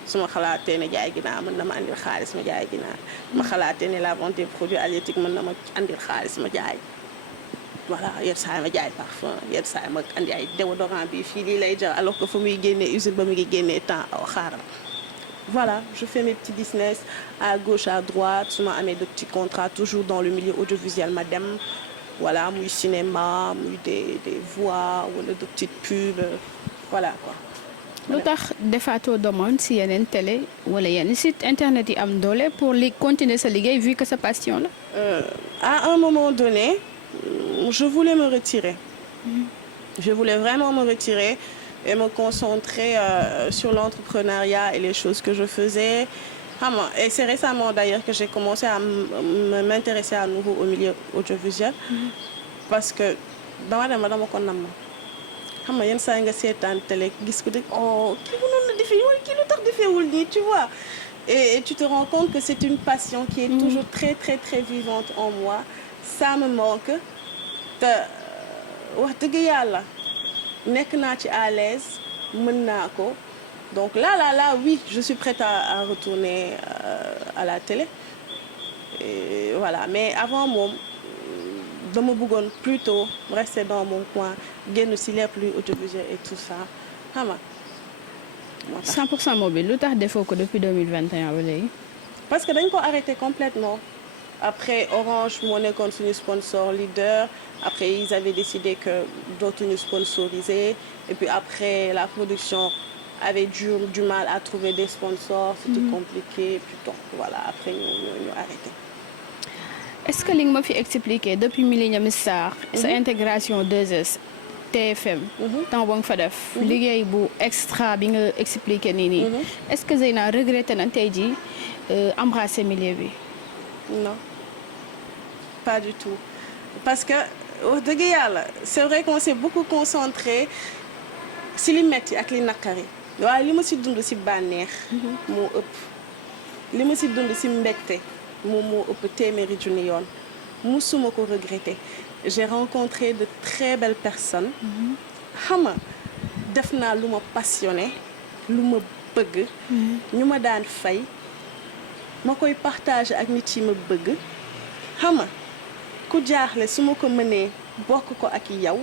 su ma xalaatee ne jaay ginaar mën na ma andil xaalis ma jaay ginaar ma xalaatee ne la vente des produits halieutiques mën na ma andil xaalis ma jaay voilà yenn saa yi ma jaay parfum yenn saa yi ma andi ay déodorant bi fii lii lay jar alors que fu muy génnee usine ba mu ngi génnee temps aw xaaral voilà je fais mes petits business à gauche à droite su ma amee de petits contrats toujours dans le milieu audiovisuel ma dem voilà muy cinéma muy des voix wala de petites pubs voilà quoi. lu tax defaatoo demande si yeneen télé wala yenn site internet yi am doole pour li continuer sa liggéey vu que sa passion la. À un moment donné je voulais me retirer. Je voulais vraiment me retirer et me concentrer sur l'entrepreneuriat et les choses que je faisais. Et c'est récemment d'ailleurs que j'ai commencé à m'intéresser à nouveau au milieu audiovisuel parce que dama ko nam xam nga yenn saa nga seetaan télé gis ko de oh kii mënoon na defee wala kii lu tax defeewul nii tu vois et tu te rends compte que c'est une passion qui est toujours très très très vivante en moi ça me manque te wax dëgg yàlla nekk naa ci à l'aise mën naa ko donc là oui je suis prête à retourner à la télé et voilà mais avant moom dama bëggoon plutôt rester dans mon coin génn ci lépp luy audiovisuel et tout ça xam nga. 100% mobile lu tax defoo ko depuis 2021 ba léegi. parce que dañ ko arrêté complètement après Orange moo nekkoon suñu sponsor leader après ils avaient décidé que dootuñu sponsoriser et puis après la production avait du mal à trouver des sponsors c'était compliqué puis donc voilà après ñu arrêté. est-ce que li nga ma fi expliqué depuis Millennium Star sa intégration 2S TFM temps ba nga fa def liggéey bu extra bi nga expliqué nii est-ce que Zeyna regretté na tey jii embrasser milieu bi. non pas du tout parce que wax dëgg yàlla c'est vrai qu'on s'est beaucoup concentré si li metti ak li naqari waaye li ma si dund si bànneex moo ëpp li ma si dund si mbégte moom moo ëpp téeméeri junni yoon musuma ko regretter j'ai rencontré de très belles personnes xam nga def naa lu ma passionné lu ma bëgg ñu ma daan fay ma koy partager ak nit yi ma bëgg xam nga ku jaaxle su ma ko mënee bokk ko ak yow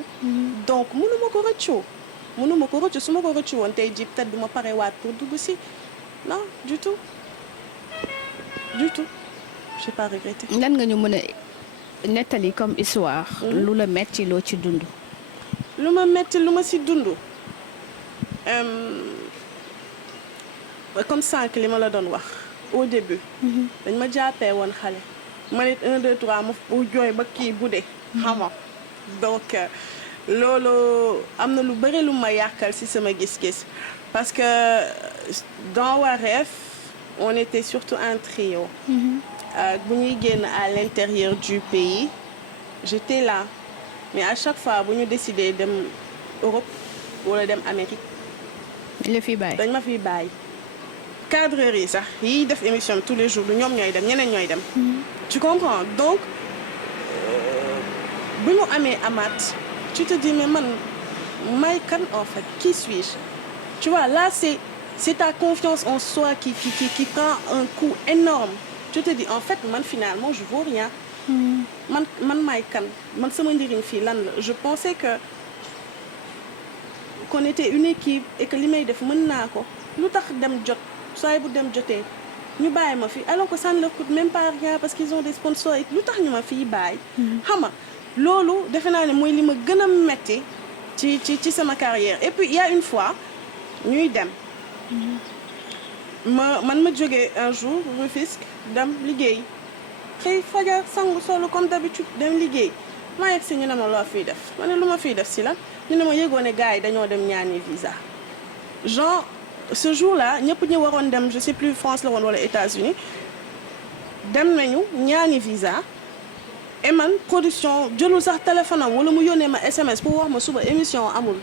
donc mënuma ko rëccu su ma ko rëccu woon tey jii peut-être du ma pare waat pour dugg si non du tout j'ai pas regretté. lan nga ñu mën a nettali comme histoire. lu la metti loo ci dund. lu ma metti lu ma si dund comme sànq li ma la doon wax au début. dañ ma jàppee woon xale. ma nit 1 2 3 ma jooy ba kii bu dee. xam nga donc loolu am na lu bëri lu ma yàqal ci sama gis-gis parce que dans Wareef on était surtout un trio. Bu ñuy génn à l'intérieur du pays j'étais là mais à chaque fois bu ñu décidé dem Europe wala dem Amérique la fi bàyyi dañ ma fiy bàyyi cadreurs yi sax yiy def émission tous les jours du ñoom ñooy dem ñeneen ñooy dem tu comprends donc bu ñu amee Amath tu te dis mais man may kan en fait qui suis-je tu vois là c'est ta confiance en soi qui prend un coup énorme tu te dis en fait man finalement je vaux rien man may kan man sama njëriñ fii lan la je pensais que qu'on était une équipe et que li may def mën naa ko lu tax dem jot saa bu dem jotee ñu bàyyi ma fi alors que ça ne leur coûte même pas rien parce qu'ils ont des sponsors et lu tax ñu ma fiy bàyyi xam nga loolu defe naa ne mooy li ma gën a metti ci sama carrière et puis il y a une fois ñuy dem man ma jógee un jour Rufisque dem liggéey xëy fajar sangu solo comme d'habitude dem liggéey maa yegg si ñu ne ma loo fiy def ma ne lu ma fiy def si la ñu ne ma yëgoon ne gars yi dañoo dem ñaani visa genre ce jour-là ñëpp ñu waroon dem je sais plus France la woon wala États-Unis dem nañu ñaani visa et man production jëlul sax téléphone am wala mu yónnee ma SMS pour wax ma suba émission amul.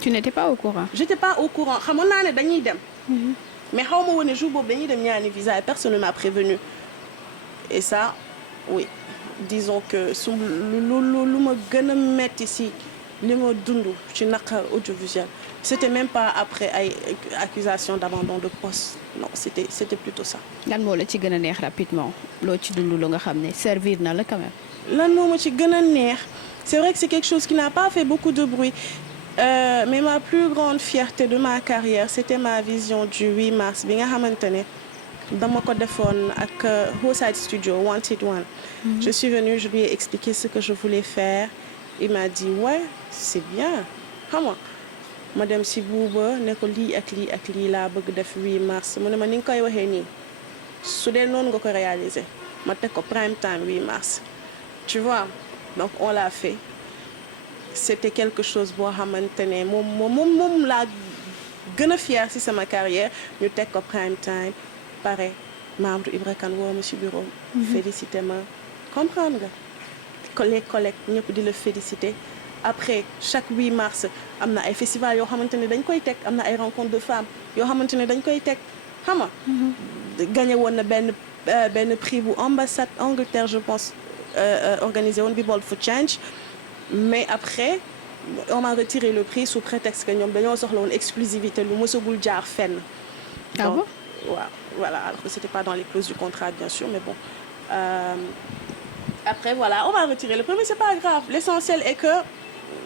tu n'étais pas au courant. j'étais pas au courant xamoon naa ne dañuy dem. mais xaw ma woon ne jour boobu dañuy dem ñaani visa et personne ne m'a prévenu et ça oui disons que su lu ma gën a metti si li ma dund ci naqar audiovisuel c'était même pas après ay accusation d'abandon de poste non c'était plutôt ça. lan moo la ci gën a neex rapidement loo ci dund lu nga xam ne servir na la quand même. lan moo ma ci gën a neex c'est vrai que c'est quelque chose qui n'a pas fait beaucoup de bruit mais ma plus grande fierté de ma carrière c'était ma vision du 8 mars bi nga xamante ne dama ko defoon ak Hoside Studio Wanted One. Je suis venue, je lui ai expliqué ce que je voulais faire. Il m'a dit ouais c'est bien xam nga ma dem si buuba ne ko lii ak lii ak lii laa bëgg def 8 mars mu ne ma ni nga koy waxee nii su dee noonu nga ko réaliser ma teg ko prime time 8 mars tu vois donc on l'a fait c'était quelque chose boo xamante ne moom laa gën a fier si sama carrière ñu teg ko prime time pare Mamadou Ibra Kane woo ma si bureau félicité ma comprendre nga les collègues ñëpp di la féliciter après chaque 8 mars am na ay festivals yoo xamante ne dañ koy teg am na ay rencontres de femmes yoo xamante ne dañ koy teg xam nga gagné woon na benn prix bu ambassade Angleterre je pense organisé woon bi Bold for Change mais après on m'a retiré le prix sous prétexte que ñoom dañoo soxla woon exclusivité lu mësagul jaar fenn. Ah bon? waaw voilà alors que c'était pas dans les clauses du contrat bien sûr mais bon après voilà on m'a retiré le prix mais c'est pas grave l'essentiel est que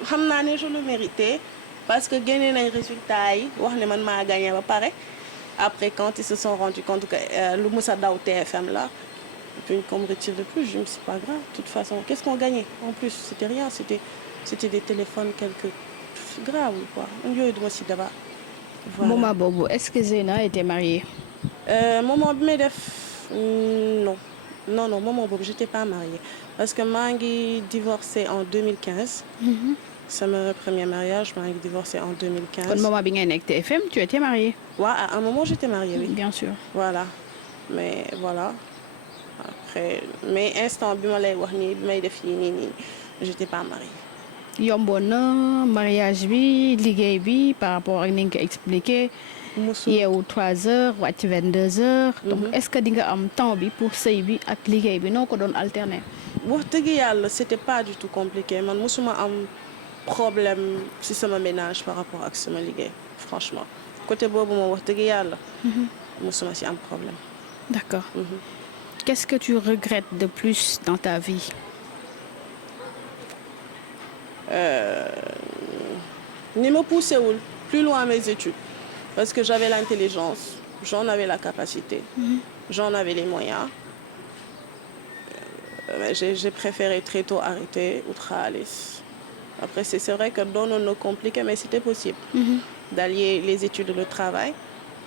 xam naa ne je le méritais parce que génne nañ résultat yi wax ne man maa gagné ba pare après quand ils se sont rendus compte que lu musa daw TFM là puis qu'on me retire le prix je me dis c'est pas grave de toute façon qu'est-ce qu'on gagnait en plus c'était rien c'était des téléphones quelques grave quoi yooyu duma si débat. Voilà. Moment boobu est-ce que Zeyna était mariée? Moment bi may def non moment boobu j'étais pas mariée parce que maa ngi divorcé en 2015. Sama premier mariage maa ngi divorcé en 2015. kon moment bi ngay nekk TFM tu étais mariée? Ouais, à un moment j'étais mariée oui. Bien sûr. Voilà mais voilà après mais instant bi ma lay wax nii bi may def nii j'étais pas mariée. yomboon na mariage bi liggéey bi par rapport ak ni nga ko expliqué. yeewu 3 heures wàcc 22 heures. donc est-ce que di nga am temps bi pour sëy bi ak liggéey bi noo ko doon alterner. wax dëgg yàlla c'était pas du tout compliqué man mosuma am problème ci sama ménage par rapport ak sama liggéey franchement côté boobu moom wax dëgg yàlla. mosuma ci am problème. D'accord. Qu'est-ce que tu regrettes de plus dans ta vie? Ni ma poussé wul plus loin mes études parce que j'avais l'intelligence j'en avais la capacité j'en avais les moyens j'ai préféré très tôt arrêter ut xaalis après c'est vrai que doonoon na compliqué mais c'était possible d'allier les études et le travail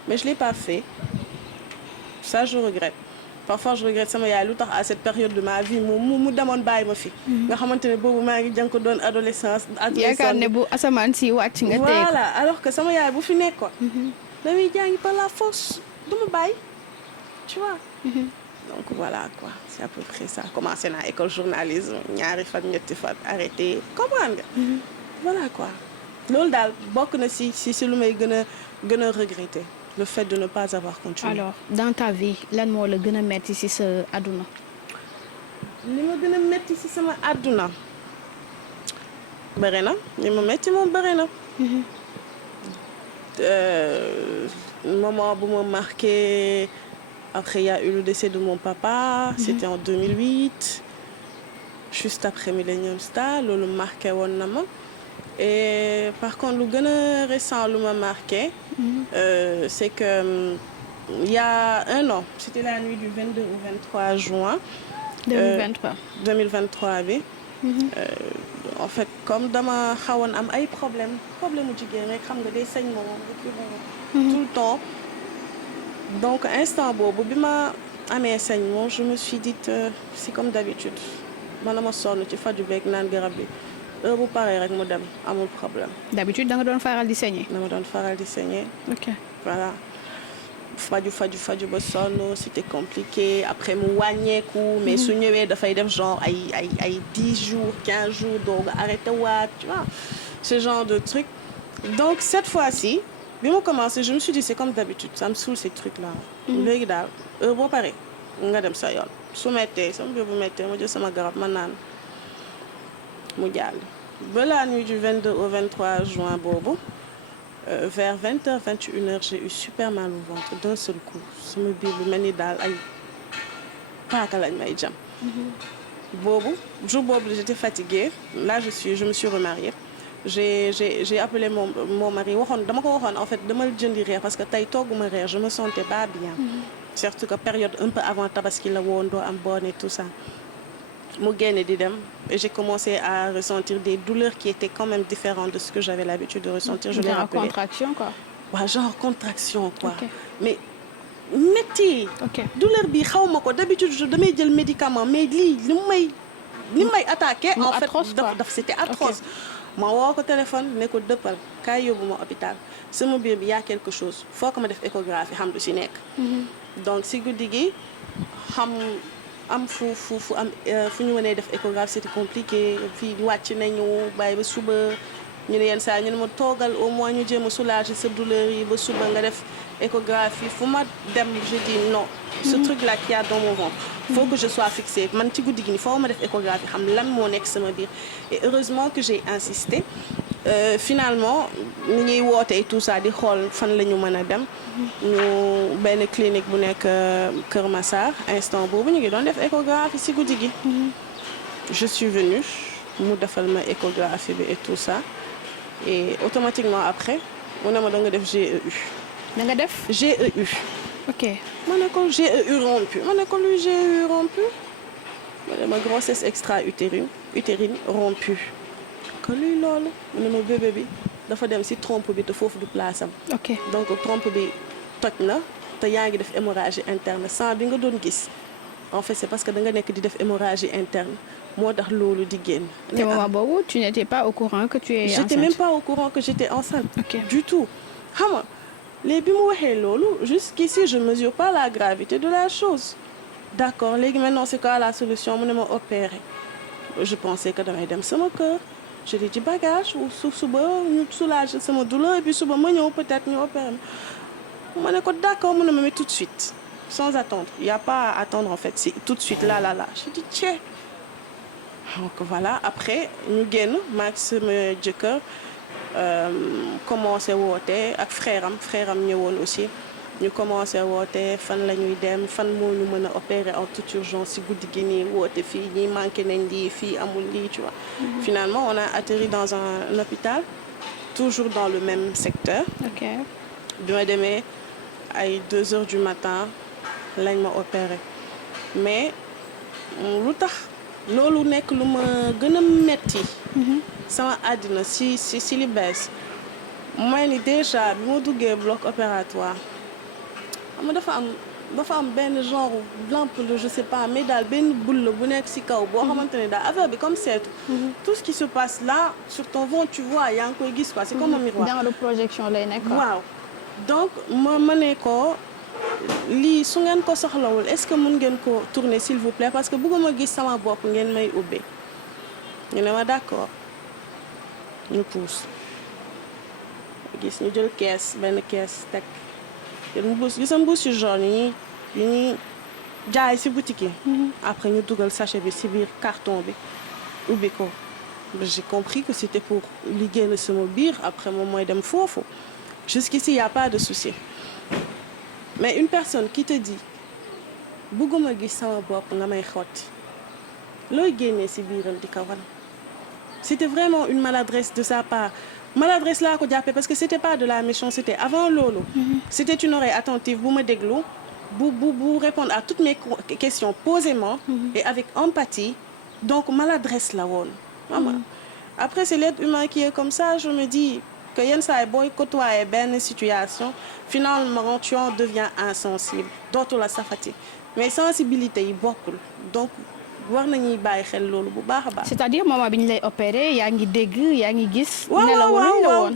mais je l'ai pas fait ça je regrette parfois je regrette sama yaay lu tax à cette période de ma vie mu demoon bàyyi ma fi. nga xamante ne boobu maa ngi jàng ko doon adolescence. yaakaar ne bu asamaan si wàcc nga tey voilà alors que sama yaay bu fi nekkoon. damay jàngi par la force du ma bàyyi. tu vois. Donc voilà quoi, c'est à peu près ça. Commencé naa école journalisme ñaari fan ñetti fan arrêté comprendre nga. Voilà quoi. Loolu daal bokk na si lu may gën a regretter le fait de ne pas avoir continué. alors dans ta vie lan moo la gën a metti ci sa àdduna. li ma gën a metti si sama àdduna bëri na li ma metti moom bëri na. Moment bu ma marqué après il y a eu le décès de mon papa. C'était en 2008 juste après Millennium Star loolu marqué woon na ma. Et par contre lu gën a récent lu ma marqué. C'est que il y a un an c'était la nuit du 22 au 23 juin. 2023 bi. En fait comme dama xawoon am ay problème mu jigéen rek xam nga day sañ moom tout le temps. Donc instant boobu bi ma amee sañ moom je me suis dit c'est comme d'habitude man dama sonn ci faju beeg naan garab bi heure bu paree rek mu dem amul problème. d'habitude da nga doon faral di saigner. dama doon faral di saigner. ok voilà. faju ba sonn c'était compliqué après mu wàññeeku mais su ñëwee dafay def genre ay 10 jours 15 jours doog arrêté waat tu vois ce genre de truc. Donc cette fois-ci bi ma commencé je me suis dit c'est comme d'habitude ça me saoule ces trucs là. léegi daal heure boo paree nga dem sa yoon su mettee sama biir bu mettee ma jël sama garab ma naan mu jàll. ba la nuit du 22 au 23 juin boobu. Vers 20h 21h j'ai eu super mal au ventre d'un seul coup sama biir bu mel ni daal ay paaka lañ may jam. boobu jour boobu j'étais fatiguée là je me suis remariée j'ai appelé mon mari dama ko waxoon en fait dama jëndi reer parce que tey togguma reer je me sentais pas bien. surtout que période un peu avant tabaski la woon doo am bon et tout ça. mu génne di dem et j'ai commencé à ressentir des douleurs qui étaient quand même différentes de ce que j'avais l'habitude de ressentir. Je l'ai rappelé. Contraction quoi. waaw genre contraction quoi. Okay. Mais métti. ok douleur bi xaw ma ko d'habitude damay jël médicament mais lii li may attaqué. en fait daf c'était atroce. ma woo ko téléphone ne ko dëppal kaay yóbbu ma hôpital sama biir bi y a quelque chose faut que ma def échographie xam lu si nekk. donc si guddi gi xam. am fu ñu mënee def échographie c'était compliqué fii wàcc nañu bàyyi ba suba ñu ne yenn saa ñu ne ma toogal au moins ñu jéem a soulager sa douleur yi ba suba nga def échographie fu ma dem je dis non. ce truc là qu'il y a dans mon ventre. faut que je sois fixée man ci guddi gi nii foo ma def échographie xam lan moo nekk sama biir et heureusement que j'ai insisté. Finalement ni ñuy wootee tout ça di xool fan la ñu mën a dem. ñu benn clinique bu nekk Kër Massar instant boobu ñu ngi doon def échographie ci guddi gi. je suis venue mu defal ma échographie bi et tout ça et automatiquement après mu ne ma da nga def GEU. da nga def GEU. ok ma ne ko GEU rompu ma ne ko luy GEU rompu ma ne ma grossesse extra-utérine rompue. que luy loolu mu ne ma bébé bi dafa dem ci trompe bi te foofu du place am. ok donc trompe bi toj na te yaa ngi def hémorragie interne sang bi nga doon gis en fait c'est parce que da nga nekk di def hémorragie interne moo tax loolu di génn. te moment boobu tu n'étais pas au courant que tu es enceinte. j'étais même pas au courant que j'étais enceinte. ok du tout xam nga léegi bi mu waxee loolu jusqu'ici je mesure pas la gravité de la chose d'accord léegi maintenant c'est quoi la solution mu ne ma opérer je pensais que damay dem sama kër. je lui dis bagage ou suba ñu soulager sama douleur et puis suba ma ñëw peut-être ñu opérer ma ne ko d'accord mu ne ma mais tout de suite sans attendre il y a pas à attendre en fait c'est tout de suite là je dis tiens donc voilà après ñu génn maag sama jëkkër commencé woote ak frère am ñëwoon aussi ñu commencé woote fan la ñuy dem fan moo ñu mën a opérer en toute urgence si guddi gi nii woote fii ñi manqué nañ lii fii amul lii tu vois. Finalement on a atterri dans un hôpital toujours dans le même secteur. ok bi ma demee ay 2 heures du matin lañ ma opérer mais lu tax loolu nekk lu ma gën a metti sama àddina si li bees mooy ni déjà bi ma duggee bloc opératoire xam dafa am benn genre lampe de je sais pas mais daal benn boule bu nekk ci kaw boo xamante ne daal affaire bi comme seetu tout ce qui se passe là sur ton ventre tu vois yaa ngi koy gis quoi c'est comme un miroir dans la projection lay nekk quoi. waaw donc ma ne ko lii su ngeen ko soxlawul est-ce que mën ngeen ko tourner s'il vous plaît parce que bëgguma gis sama bopp ngeen may ubbe ñu ne ma d'accord ñu pousse gis ñu jël benn kees teg mbuus gis nga mbuus yu jaune yi ñuy jaay ci boutique yi. après ñu dugal sachet bi ci biir carton bi ubbi ko j'ai compris que c'était pour li génn sama biir après moom mooy dem foofu jusqu'ici y a pas de souci mais une personne qui te dit bëgguma gis sama bopp nga may xotti looy génnee ci biiram di ko wan c'était vraiment une maladresse de sa part maladresse laa ko jàppee parce que c'était pas de la méchanceté avant loolu c'était une oreille attentive bu ma déglu bu répondre à toutes mes questions posément et avec empathie donc maladresse la woon après c'est l'être humain qui est comme ça je me dis que yenn saa yi booy côtoyer benn situation finalement tu en deviens insensible dootu la safati mais sensibilité yi bokkul donc war nañuy bàyyi xel loolu bu baax a baax. c'est-à-dire moment bi ñu lay opérer yaa ngi dégg yaa ngi gis. waaw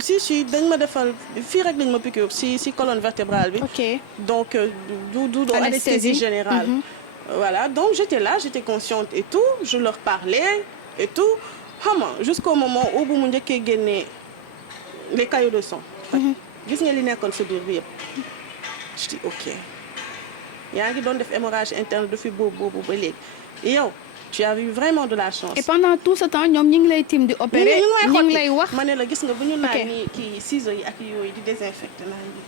si dañ ma defal fii rek lañ ma piqûre si colonne vertébrale bi. ok donc du anesthésie générale. Voilà donc j'étais là j'étais consciente et tout je leur parlais et tout xam nga jusqu'au moment où bu mu njëkkee génnee les caillots de sang. gis nga li nekkoon sa biir bi yëpp. je dis ok yaa ngi doon def hémorragie interne depuis boobu ba léegi. yow tu as eu vraiment de la chance. et pendant tout ce temps ñoom ñi ngi lay tim di opérer ñi ngi lay wax. ma ne la gis nga bu ñu naan ni kii ciseaux yi ak yooyu di désinfecté naa ngi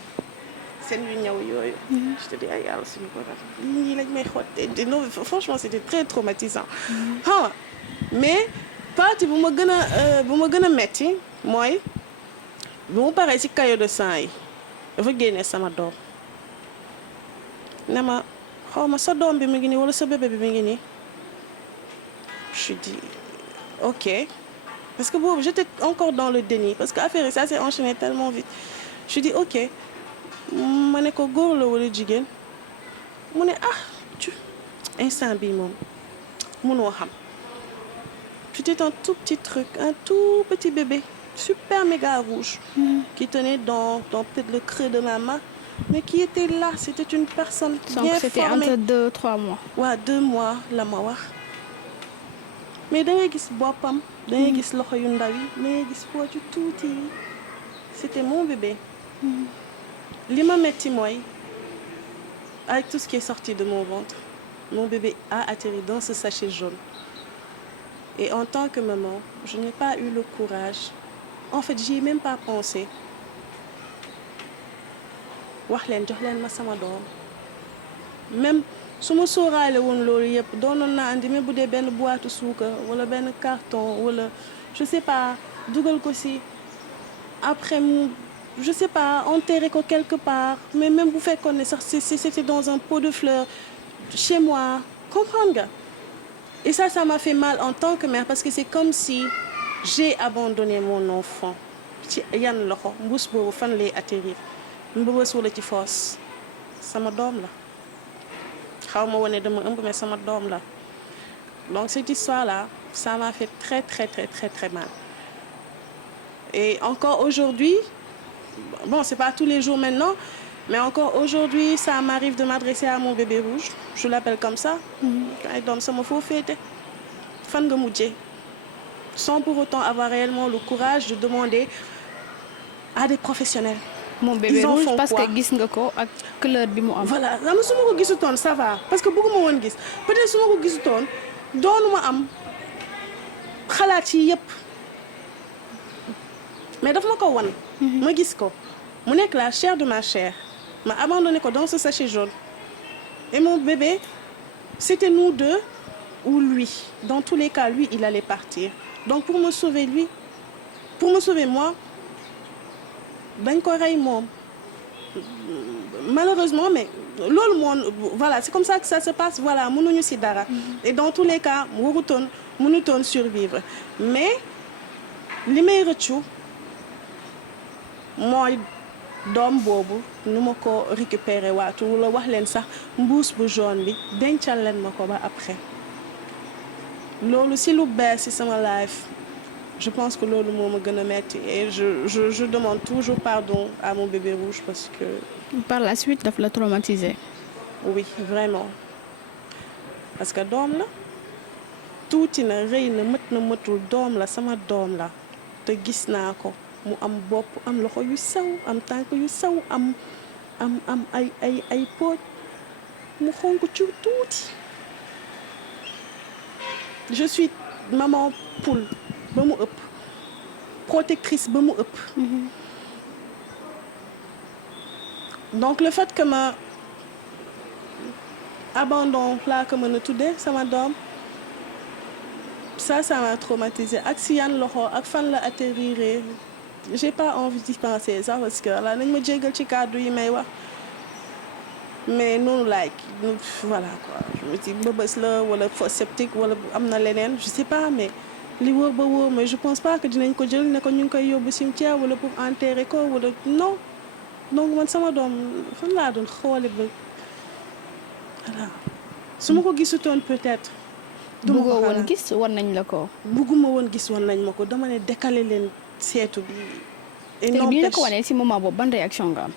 seen yu ñaw yooyu. je te dis ay yàlla suñu ko def ñii lañ may xottee non franchement c'était très traumatisant. mais partie bu ma gën a metti mooy bu mu paree ci caillot de sang yi dafa génne sama doom ne ma xaw ma sa doom bi mu ngi nii wala sa bébé bi mu ngi nii. je dis ok parce que boobu j'étais encore dans le déni parce que affaire yi ça s'est enchaîné tellement vite je dis ok ma ne ko góor la wala jigéen mu ne instant bii moom mënoo xam c'était un tout petit truc un tout petit bébé super méga rouge qui tenait dans peut-être le creux de ma main mais qui était là c'était une personne bien formée. C'était entre 2-3 mois. waaw 2 mois la ma wax. mais da ngay gis boppam da ngay gis loxo yu ndaw yi da ngay gis pooj yu tuuti yi c'était mon bébé li ma metti mooy avec tout ce qui est sorti de mon ventre mon bébé a atterri dans ce sachet jaune et en tant que maman je n'ai pas eu le courage en fait j'y ai même pas pensé wax leen jox leen ma sama doom même su ma sóoraale woon loolu yëpp doonoon naa andi mais bu dee benn boîte suukar wala benn carton wala je sais pas dugal ko ci après mu je sais pas enterrer ko quelque part mais même bu fekkoon ne sax c'était dans un pot de fleurs chez moi comprendre nga et ça m'a fait mal en tant que mère parce que c'est comme si j'ai abandonné mon enfant ci yan loxo mbuus boobu fan lay atterrir mbëbës wala ci fosse sama doom la xaw ma wane dama ëmb mais sama doom la donc cette histoire là ça m'a fait très très très très très mal et encore aujourd'hui bon c'est pas tous les jours maintenant mais encore aujourd'hui ça m'arrive de m'adresser à mon bébé rouge je l'appelle comme ça ay doom sama foo féete fan nga mujjee sans pour autant avoir réellement le courage de demander à des professionnels. Mon bébé rouge parce que gis nga ko ak couleur bi mu am. voilà am su ma ko gisutoon ça va parce que bëgguma woon gis peut-être su ma ko gisutoon doonuma am xalaat yi yëpp mais daf ma ko wan. ma gis ko mu nekk la chair de ma chair ma abandonné ko dans ce sachet jaune et mon bébé c'était nous deux ou lui dans tous les cas lui il allait partir donc pour me sauver lui pour me sauver moi. dañ ko rey moom malheureusement mais loolu moom voilà c'est comme ça que ça se passe voilà mënuñu ci dara et dans tous les cas mënutoon survivre mais li may rëccu mooy doom boobu nu ma ko récupérer waatu wala wax leen sax mbuus bu jaune bi dencal leen ma ko ba après loolu ci lu bees ci sama life je pense que loolu moo ma gën a metti et je demande toujours pardon à mon bébé rouge parce que par la suite daf la traumatisé. oui vraiment parce que doom la tuuti na rëy na mët na mëtul doom la sama doom la te gis naa ko mu am bopp am loxo yu sew am tànk yu sew am ay pooj mu xonk ci tuuti je suis maman poule ba mu ëpp protectrice ba mu ëpp donc le fait que ma abandon laa ko mën a tuddee sama doom ça m'a traumatisée ak si yan loxo ak fan la atterrir j'ai pas envie d'y penser ça parce que là nañ ma jéggal ci kàddu yi may wax mais noonu voilà quoi je me dis mbëbës la wala fosse septique wala am na leneen je sais pas mais li wóor ba wóor mais je pense pas que dinañ ko jël ne ko ñu ngi koy yóbbu cimetière wala pour enterrer ko wala non donc man sama doom fan laa doon xoole ba voilà su ma ko gisutoon peut-être duma ko bëggoo woon gis war nañ la ko. bëgguma woon gis woon nañ ma ko dama ne décaler leen seetu bi. et te non bi ñu la ko wanee si moment boobu ban réaction nga am.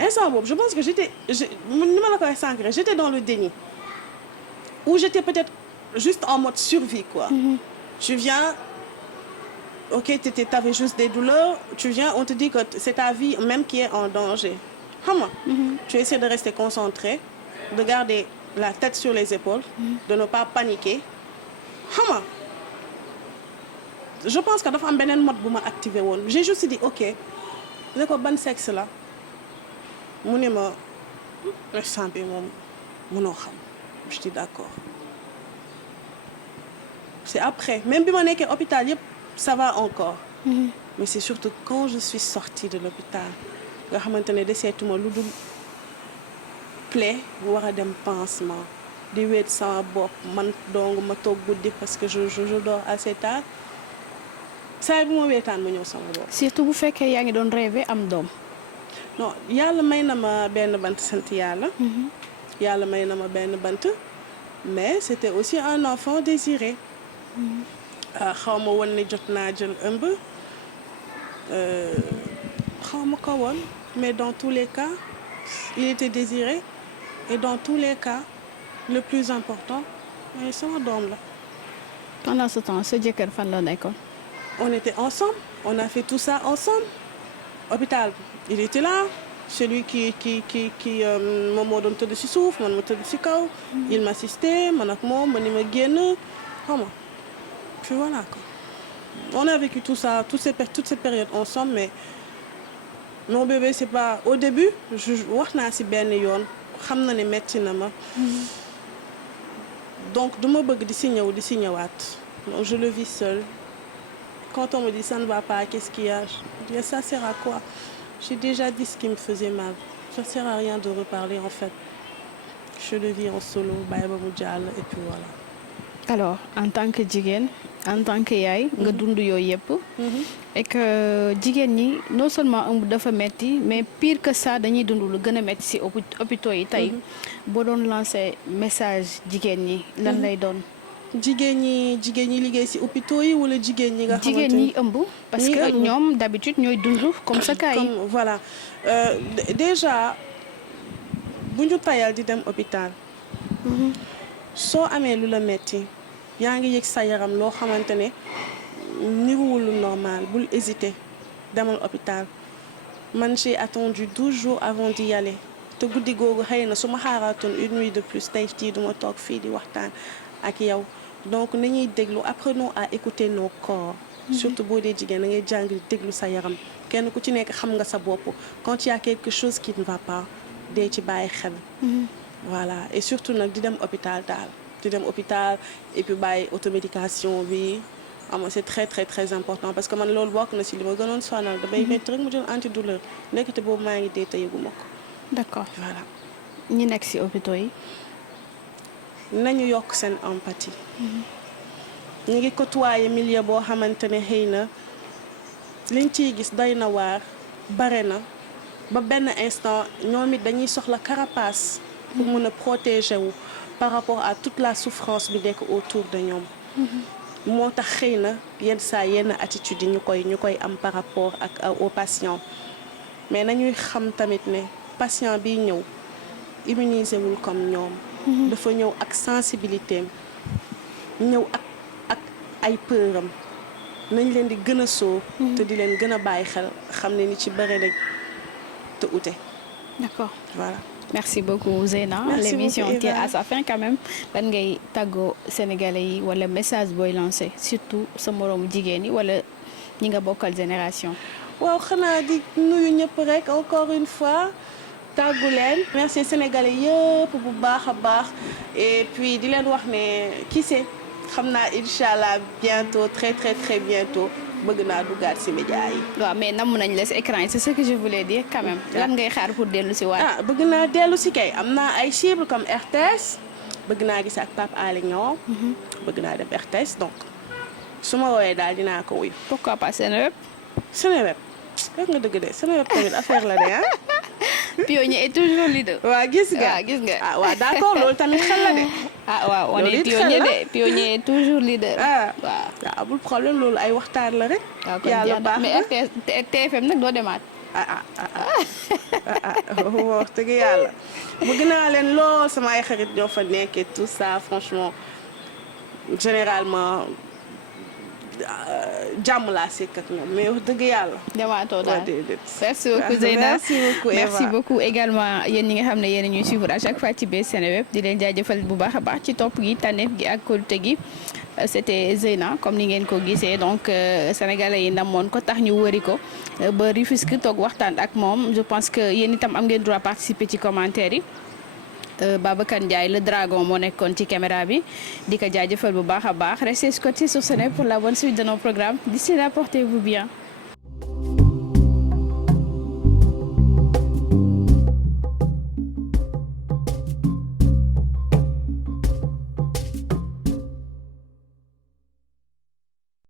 instant boobu je pense que ni ma la ko waxee sànq rek j'étais dans le déni ou j'étais peut-être juste en mode survie quoi. Tu viens, ok, t'avais juste des douleurs, tu viens, on te dit que c'est ta vie même qui est en danger. Tu essaies de rester concentré, de garder la tête sur les épaules, de ne pas paniquer. Je pense que dafa am beneen mode bu ma activé woon j'ai juste dit ok ne ko ban sexe la mu ne ma instant bi moom mënoo xam je dis d'accord. C'est après même bi ma nekkee hôpital yëpp ça va encore mais c'est surtout quand je suis sortie de l'hôpital nga xamante ne deseetuma lu dul plaie bu war a dem pansement di wéet sama bopp man dong ma toog guddi parce que je dors assez tard saa bu ma weetaan ma ñëw sama bopp. surtout bu fekkee yaa ngi doon rêver am doom. non yàlla may na ma benn bant sant yàlla. yàlla may na ma benn bant mais c'était aussi un enfant désiré. xaw ma woon ne jot naa jël ëmb xaw ma ko woon mais dans tous les cas il était désiré et dans tous les cas le plus important mooy sama doom la. pendant ce temps sa jëkkër fan la nekkoon. on était ensemble on a fait tout ça ensemble hôpital il était là celui qui moom moo doon tëdd ci suuf man ma tëdd ci kaw. il m'assistait man ak moom ma ni ma génn xaw ma. Puis voilà quoi. On a vécu tout ça, toutes ces périodes ensemble, mais mon bébé c'est pas. Au début, wax naa ci benn yoon xam na ne metti na ma. Donc duma bëgg di ci ñëw di ci ñëwaat. Donc je le vis seule. Quand on me dit ça ne va pas, qu'est-ce qu'il y a? Je dis ça sert à quoi? J'ai déjà dit ce qui me faisait mal. Ça sert à rien de reparler en fait. Je le vis en solo, bàyyi ba mu jàll et puis voilà. Alors en tant que jigéen en tant que yaay nga dund yooyu yëpp et que jigéen ñi non seulement ëmb dafa metti mais pire que ça dañuy dund lu gën a metti ci hôpitaux yi tey boo doon lancer message jigéen ñi lan lay doon. jigéen ñi liggéey ci hôpitaux yi wala jigéen ñi nga xamante jigéen ñi ëmb parce que ñoom d'habitude ñooy dund comme ça cas yi. Voilà déjà bu ñu tayal di dem hôpital soo amee lu la metti yaa ngi yëg sa yaram loo xamante ne niruwul lu normal bul hésiter demal hôpital man j'ai attendu 12 jours avant d'y aller te guddi googu xëy na su ma xaaraatoon une nuit de plus tey jii duma toog fii di waxtaan ak yow donc nañuy déglu apprenons à écouter nos corps. surtout boo dee jigéen da ngay jàng di déglu sa yaram kenn ku ci nekk xam nga sa bopp quand il y a quelque chose qui ne va pas dee ci bàyyi xel. Voilà et surtout nag di dem hôpital daal di dem hôpital et puis bàyyi automédication bi c'est très très très important parce que man loolu bokk na ci li ma gënoon sonal damay métti rek mu jël antidouleur nekkate boobu maa ngi dee te yëgu ma ko. D'accord. Voilà. ñi nekk ci hôpitaux yi. nañu yokk seen empathie. ñu ngi côtoyer milieu boo xamante ne xëy na liñ ciy gis doy na waar bare na ba benn instant ñoom it dañuy soxla carapace. pour mën a protéger wu par rapport à toute la souffrance bi nekk autour de ñoom. moo tax xëy na yenn saa yenn attitude yi ñu koy am par rapport ak aux patients mais nañuy xam tamit ne patient bi ñëw immunisé wul comme ñoom. dafa ñëw ak sensibilité am ñëw ak ay peuram nañ leen di gën a sóor. te di leen gën a bàyyi xel xam ne ni ci bëre nañ te ute. D'accord. Voilà. Merci beaucoup Zeyna. Merci L'émission beaucoup, tire Eva. à sa fin quand même. Lan ngay tàggoo Sénégalais yi wala message booy lancé surtout sa moroomu jigéen yi wala ñi nga bokkal génération. waaw xanaa di nuyu ñëpp rek encore une fois tàggu leen. merci Sénégalais yëpp bu baax a baax et puis di leen wax ne qui sait xam naa incha allah bientôt très très très bientôt bëgg naa duggaat ci média yi. waaw mais namm nañ la si écran yi c'est ce que je voulais dire quand même. lan ngay xaar pour dellu si waat. bëgg naa dellu si kay am naa ay cibles comme RTS bëgg naa gis ak Pape Alé Niang. bëgg naa dem RTS donc su ma wooyee daal dinaa ko wuyu. pourquoi pas Seneweb. Seneweb rek nga dëgg de Seneweb tamit affaire la de ah. pionnier est toujours leader. waaw gis nga waaw gis nga. ah waaw d'accord loolu tamit xel la de. waaw on est pionnier de pionnier est toujours leader. waaw amul problème loolu ay waxtaan la rek. yàlla baax na mais TFM nag doo demaat. wax dëgg yàlla bëgg naa leen lool sama ay xarit ñoo fa nekkee tout ça franchement généralement jàmm laa sekk ak ñoom mais wax dëgg yàlla. demaatoo daal déedéet. merci beaucoup Zeyna merci beaucoup Eva. merci beaucoup également yéen ñi nga xam ne yéen a ñuy suivre à chaque fois ci biir Seneweb di leen jaajëfal bu baax a baax ci topp gi tànneef gi ak kóolute gi. C'était Zeyna comme ni ngeen ko gisee donc sénégalais yi namoon ko tax ñu wëri ko ba Rufisque toog waxtaan ak moom je pense que yéen itam am ngeen droit participer ci commentaire yi. Babacar Ndiaye le dragon moo nekkoon ci caméra bi di ko jaajëfal bu baax a baax restez scotchés sur Seneweb pour la bonne suite de nos programmes d'ici là portez-vous bien.